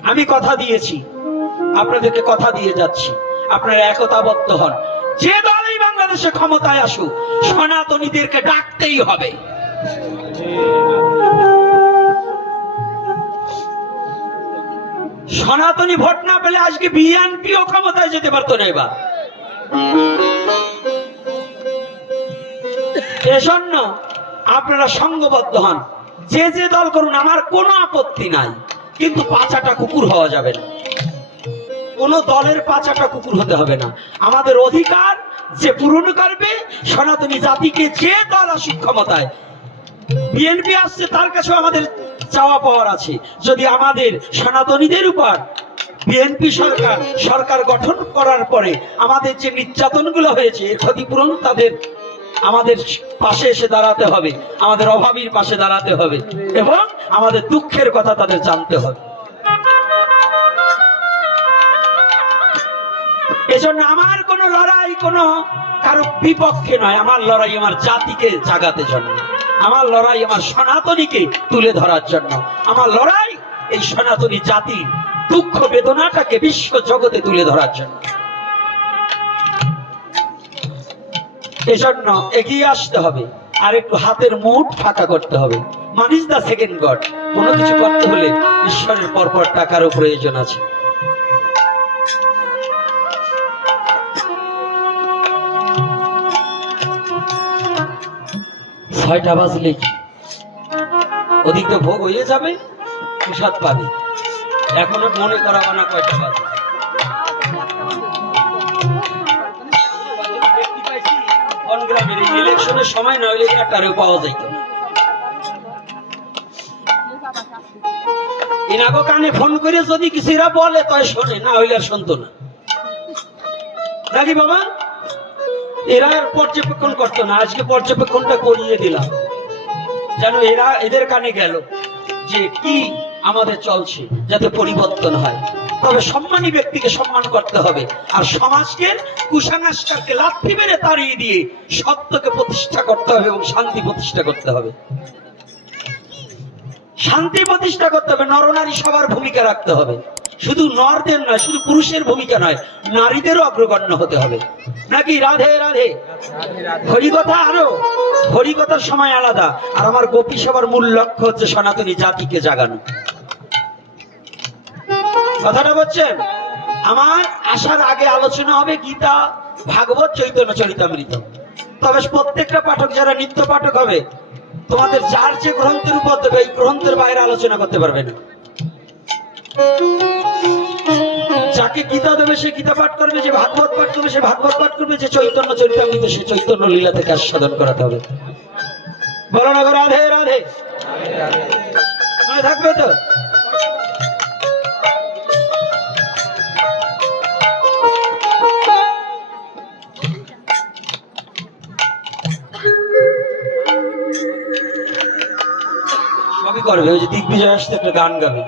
আমি কথা দিয়েছি, আপনাদেরকে কথা দিয়ে যাচ্ছি, আপনারা একতাবদ্ধ হন। যে দলই বাংলাদেশে ক্ষমতায় আসুক, সনাতনীদেরকে ডাকতেই হবে। সনাতনী ভোট না পেলে আজকে বিএনপিও ক্ষমতায় যেতে পারতো না। এবার এজন্য আপনারা সংঘবদ্ধ হন, যে যে দল করুন আমার কোনো আপত্তি নাই, কিন্তু পাঁচাটা কুকুর হওয়া যাবে না। কোন দলের পাঁচাটা কুকুর হতে হবে না। আমাদের অধিকার যে পূরণ করবে, সনাতনী জাতিকে যে দল আসুক ক্ষমতায়, বিএনপি আসছে তার কাছেও আমাদের চাওয়া পাওয়ার আছে। যদি আমাদের সনাতনীদের উপর বিএনপি সরকার গঠন করার পরে আমাদের যে নির্যাতনগুলো হয়েছে, এর ক্ষতিপূরণ তাদের আমাদের পাশে এসে দাঁড়াতে হবে, আমাদের অভাবীর পাশে দাঁড়াতে হবে, এবং আমাদের দুঃখের কথা তাদের জানতে হবে। এজন্য আমার কোন লড়াই কোনো কারো বিপক্ষে নয়, আমার লড়াই আমার জাতিকে জাগাতে জন্য, আমার লড়াই আমার সনাতনীকে তুলে ধরার জন্য, আমার লড়াই এই সনাতনী জাতির দুঃখ বেদনাটাকে বিশ্ব জগতে তুলে ধরার জন্য। এজন্য এগিয়ে আসতে হবে, আর একটু হাতের মুঠ ফাঁকা করতে হবে। মান ইজ দ্য সেকেন্ড গড। কোনো কিছু করতে হলে ঈশ্বরের পরপর টাকারও প্রয়োজন আছে। ছয়টা বাজলে ওদিক তো ভোগ হয়ে যাবে, প্রসাদ পাবে। এখনো মনে করাবো না কয়টা বাজে। গ্রামের এই ইলেকশনের সময় না হইলে একটারেও পাওয়া যাইত না। ইনাগো কানে ফোন করে যদি কিছু এরা বলে তাই শোনে, না হইলে আর শুনতো না নাকি বাবা? এরা আর পর্যবেক্ষণ করতো না, আজকে পর্যবেক্ষণটা করিয়ে দিলাম যেন এরা এদের কানে গেল যে কি আমাদের চলছে, যাতে পরিবর্তন হয়। তবে সম্মানী ব্যক্তিকে সম্মান করতে হবে, আর সমাজকে কুসংস্কারকে লাথি মেরে তাড়িয়ে দিয়ে সত্যকে প্রতিষ্ঠা করতে হবে এবং শান্তি প্রতিষ্ঠা করতে হবে। শান্তি প্রতিষ্ঠা করতে হবে, নরনারী সবার ভূমিকা রাখতে হবে। শুধু নরদের নয়, শুধু পুরুষের ভূমিকা নয়, নারীদেরও অগ্রগণ্য হতে হবে নাকি? রাধে রাধে। হরিকথা আরো, হরিকথার সময় আলাদা, আর আমার গোপী সভার মূল লক্ষ্য হচ্ছে সনাতনী জাতিকে জাগানো। কথাটা বলছেন? আমার আসার আগে আলোচনা হবে গীতা, ভাগবত, চৈতন্য চরিতামৃত। তবে প্রত্যেকটা পাঠক যারা নিত্য পাঠক হবে, তোমাদের যার যে গ্রন্থের উপর দেবে এই গ্রন্থের বাইরে আলোচনা করতে পারবে না। যাকে গীতা দেবে সে গীতা পাঠ করবে, যে ভাগবত পাঠ করবে সে ভাগবত পাঠ করবে, যে চৈতন্য চরিতামৃত সে চৈতন্য লীলা থেকে আস্বাদন করাতে হবে। বলো না রাধে রাধে। মনে থাকবে তো? সবই করবে। ওই যে দিগ্বিজয় আসতে একটা গান গাবে,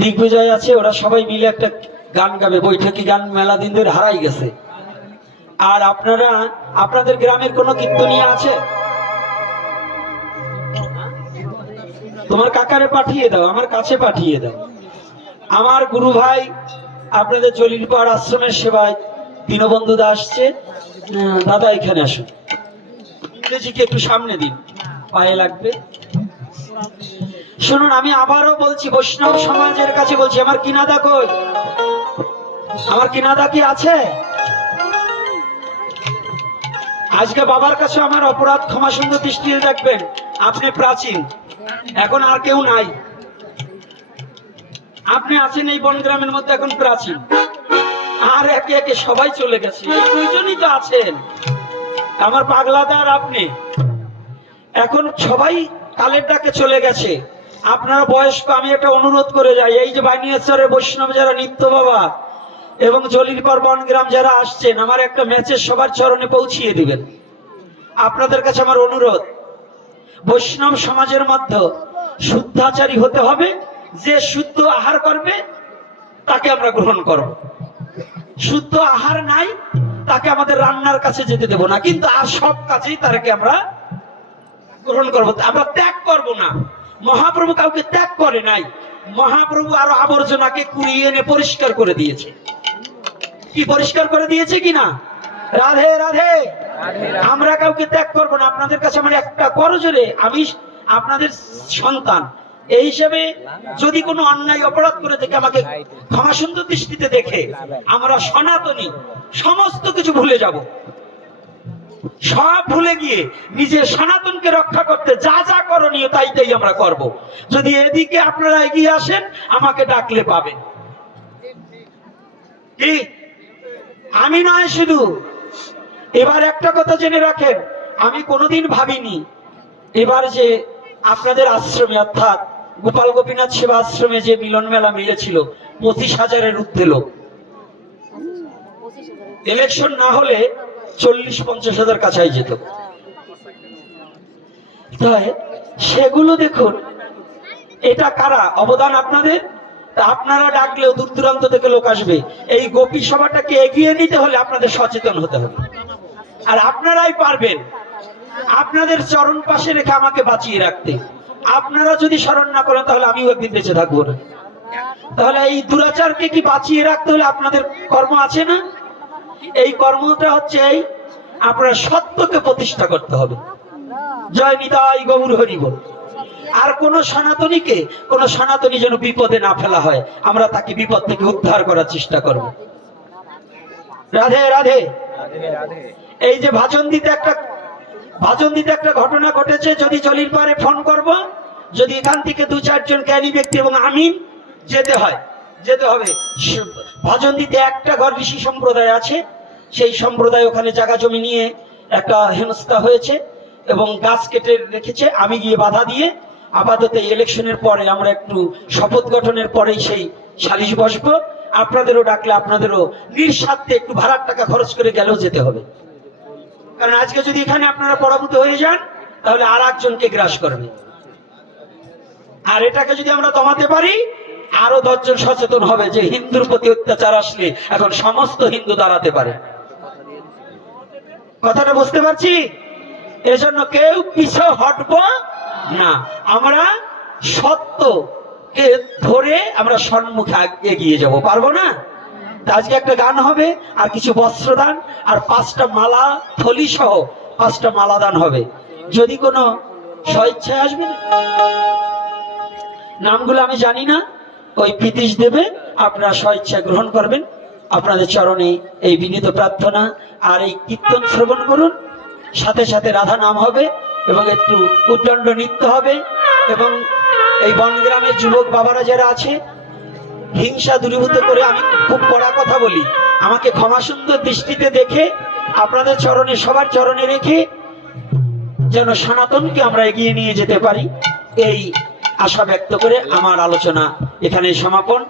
দিগ্বিজয় আছে, ওরা সবাই মিলে একটা গান গাবে। বৈঠকি গান মেলা দিন ধরে হারাই গেছে। আর আপনারা, আপনাদের গ্রামের কোন কীর্তনিয়া আছে? তোমার কাকারে পাঠিয়ে দাও, আমার কাছে পাঠিয়ে দাও। আমার গুরু ভাই আপনাদের জলিলপাড় আশ্রমের সেবায় দীনবন্ধু দা আসছে। দাদা এখানে আসুন, ইংরেজিকে একটু সামনে দিন, পায়ে লাগবে। শুনুন, আমি আবারও বলছি, বৈষ্ণব সমাজের কাছে বলছি, আমার কিনাদা কই? আমার কিনাদা কি আছে? আজকে বাবার কাছে আমার অপরাধ ক্ষমা সুন্দর দৃষ্টিতে দেখবেন। আপনি প্রাচীন, এখন আর কেউ নাই। আপনি আছেন এই বনগ্রামের মধ্যে, এখন প্রাচীন, আর একে একে সবাই চলে গেছে। এই দুইজনই তো আছেন, আমার পাগলাদার আপনি। এখন সবাই কালের ডাকে চলে গেছে। আপনারা বয়স্ক, আমি একটা অনুরোধ করে যাই, এই যে বানিয়াচরের বৈষ্ণব যারা নিত্য বাবা এবং জলিলপাড় বনগ্রাম যারা আসছেন, আমার একটা ম্যাচের সবার চরণে পৌঁছিয়ে দিবেন। আপনাদের কাছে আমার অনুরোধ, বৈষ্ণব সমাজের মধ্যে শুদ্ধাচারী হতে হবে। যে শুদ্ধ আহার করবে তাকে আমরা গ্রহণ করব। শুদ্ধ আহার নাই তাকে আমাদের রান্নার কাছে যেতে দেব না, কিন্তু আর সব কাজেই তাকে আমরা গ্রহণ করব, আমরা ত্যাগ করব না। মহাপ্রভু কাউকে ত্যাগ করে নাই। মহাপ্রভু আরো আবর্জনাকে কুড়িয়ে এনে পরিষ্কার করে দিয়েছে। কি পরিষ্কার করে দিয়েছে কিনা? রাধে রাধে। আমরা কাউকে ত্যাগ করব না। আপনাদের কাছে আমার একটা করজোরে, আমি আপনাদের সন্তান এই হিসেবে যদি কোনো অন্যায় অপরাধ করে থেকে আমাকে ক্ষমা সুন্দর দৃষ্টিতে দেখে, আমরা সনাতনী সমস্ত কিছু ভুলে যাব। সব ভুলে গিয়ে নিজের সনাতনকে রক্ষা করতে যা যা করণীয় তাই তাই আমরা করব। যদি এদিকে আপনারা এগিয়ে আসেন, আমাকে ডাকলে পাবেন। কি আমি নয় শুধু, এবার একটা কথা জেনে রাখেন, আমি কোনোদিন ভাবিনি এবার যে আপনাদের আশ্রমে অর্থাৎ গোপাল গোপীনাথ সেবা আশ্রমে যে মিলন মেলা মিলেছিল 25,000-এর ঊর্ধ্বে লোক, ইলেকশন না হলে 40-50,000 কাছাই যেত। তাই সেগুলো দেখুন, এটা কারা অবদান আপনাদের? আপনারা ডাকলেও দূর দূরান্ত থেকে লোক আসবে। এই গোপী সভাটাকে এগিয়ে নিতে হলে আপনাদের সচেতন হতে হবে, আর আপনারাই পারবেন আপনাদের চরণ পাশে রেখে আমাকে বাঁচিয়ে রাখতে। আপনারা যদি স্মরণ না করেন তাহলে আমিও একদিন বেঁচে থাকবো না। তাহলে এই দুরাচারকে কি বাঁচিয়ে রাখতে হলে আপনাদের কর্ম আছে না? এই কর্মটা হচ্ছে এই আপনার সত্যকে প্রতিষ্ঠা করতে হবে। জয় নিতাই গৌর হরি বল। আর কোন সনাতনী যেন বিপদে না ফেলা হয়, আমরা তাকে বিপদ থেকে উদ্ধার করার চেষ্টা করব। রাধে রাধে। এই যে ভাজন দিতে একটা ঘটনা ঘটেছে, যদি চলির পারে ফোন করব, যদি এখান থেকে 2-4 জন জ্ঞানী ব্যক্তি এবং আমিন যেতে হবে। ভাজন দিতে একটা ঘর ঋষি সম্প্রদায় আছে, সেই সম্প্রদায় ওখানে জায়গা জমি নিয়ে একটা হেনস্থা হয়েছে এবং গাছ কেটে রেখেছে। আমি গিয়ে বাধা দিয়ে আপাতত ইলেকশনের পরে আমরা একটু শপথ গঠনের পরেই সেই সালিশ বসবো। আপনাদেরও ডাকলে আপনাদেরও নিঃস্বার্থে একটু ভাড়ার টাকা খরচ করে গেলেও যেতে হবে। কারণ আজকে যদি এখানে আপনারা পরাভূত হয়ে যান তাহলে আর একজনকে গ্রাস করবে। আর এটাকে যদি আমরা দমাতে পারি, আরো 10 জন সচেতন হবে যে হিন্দুর প্রতি অত্যাচার আসলে এখন সমস্ত হিন্দু দাঁড়াতে পারে। কথাটা বুঝতে পারছি? এজন্য কেউ পিছু হটবো না, আমরা সত্যকে ধরে আমরা সম্মুখে এগিয়ে যাব। পারবো না? আজকে একটা গান হবে, আর কিছু বস্ত্রদান, আর 5টা মালা থলি সহ 5টা মালা দান হবে। যদি কোনো স্বেচ্ছায় আসবে, নামগুলো আমি জানি না, ওই পিতিশ দেবে, আপনারা স্বেচ্ছায় গ্রহণ করবেন। আপনাদের চরণে এই বিনীত প্রার্থনা। আর এই কীর্তন শ্রবণ করুন, সাথে সাথে রাধা নাম হবে এবং একটু উদ্দণ্ড নৃত্য হবে। এবং এই বনগ্রামের যুবক বাবারা যারা আছে, হিংসা দূরীভূত করে, আমি খুব কড়া কথা বলি, আমাকে ক্ষমা সুন্দর দৃষ্টিতে দেখে আপনাদের চরণে, সবার চরণে রেখে যেন সনাতনকে আমরা এগিয়ে নিয়ে যেতে পারি, এই আশা ব্যক্ত করে আমার আলোচনা এখানে সমাপন।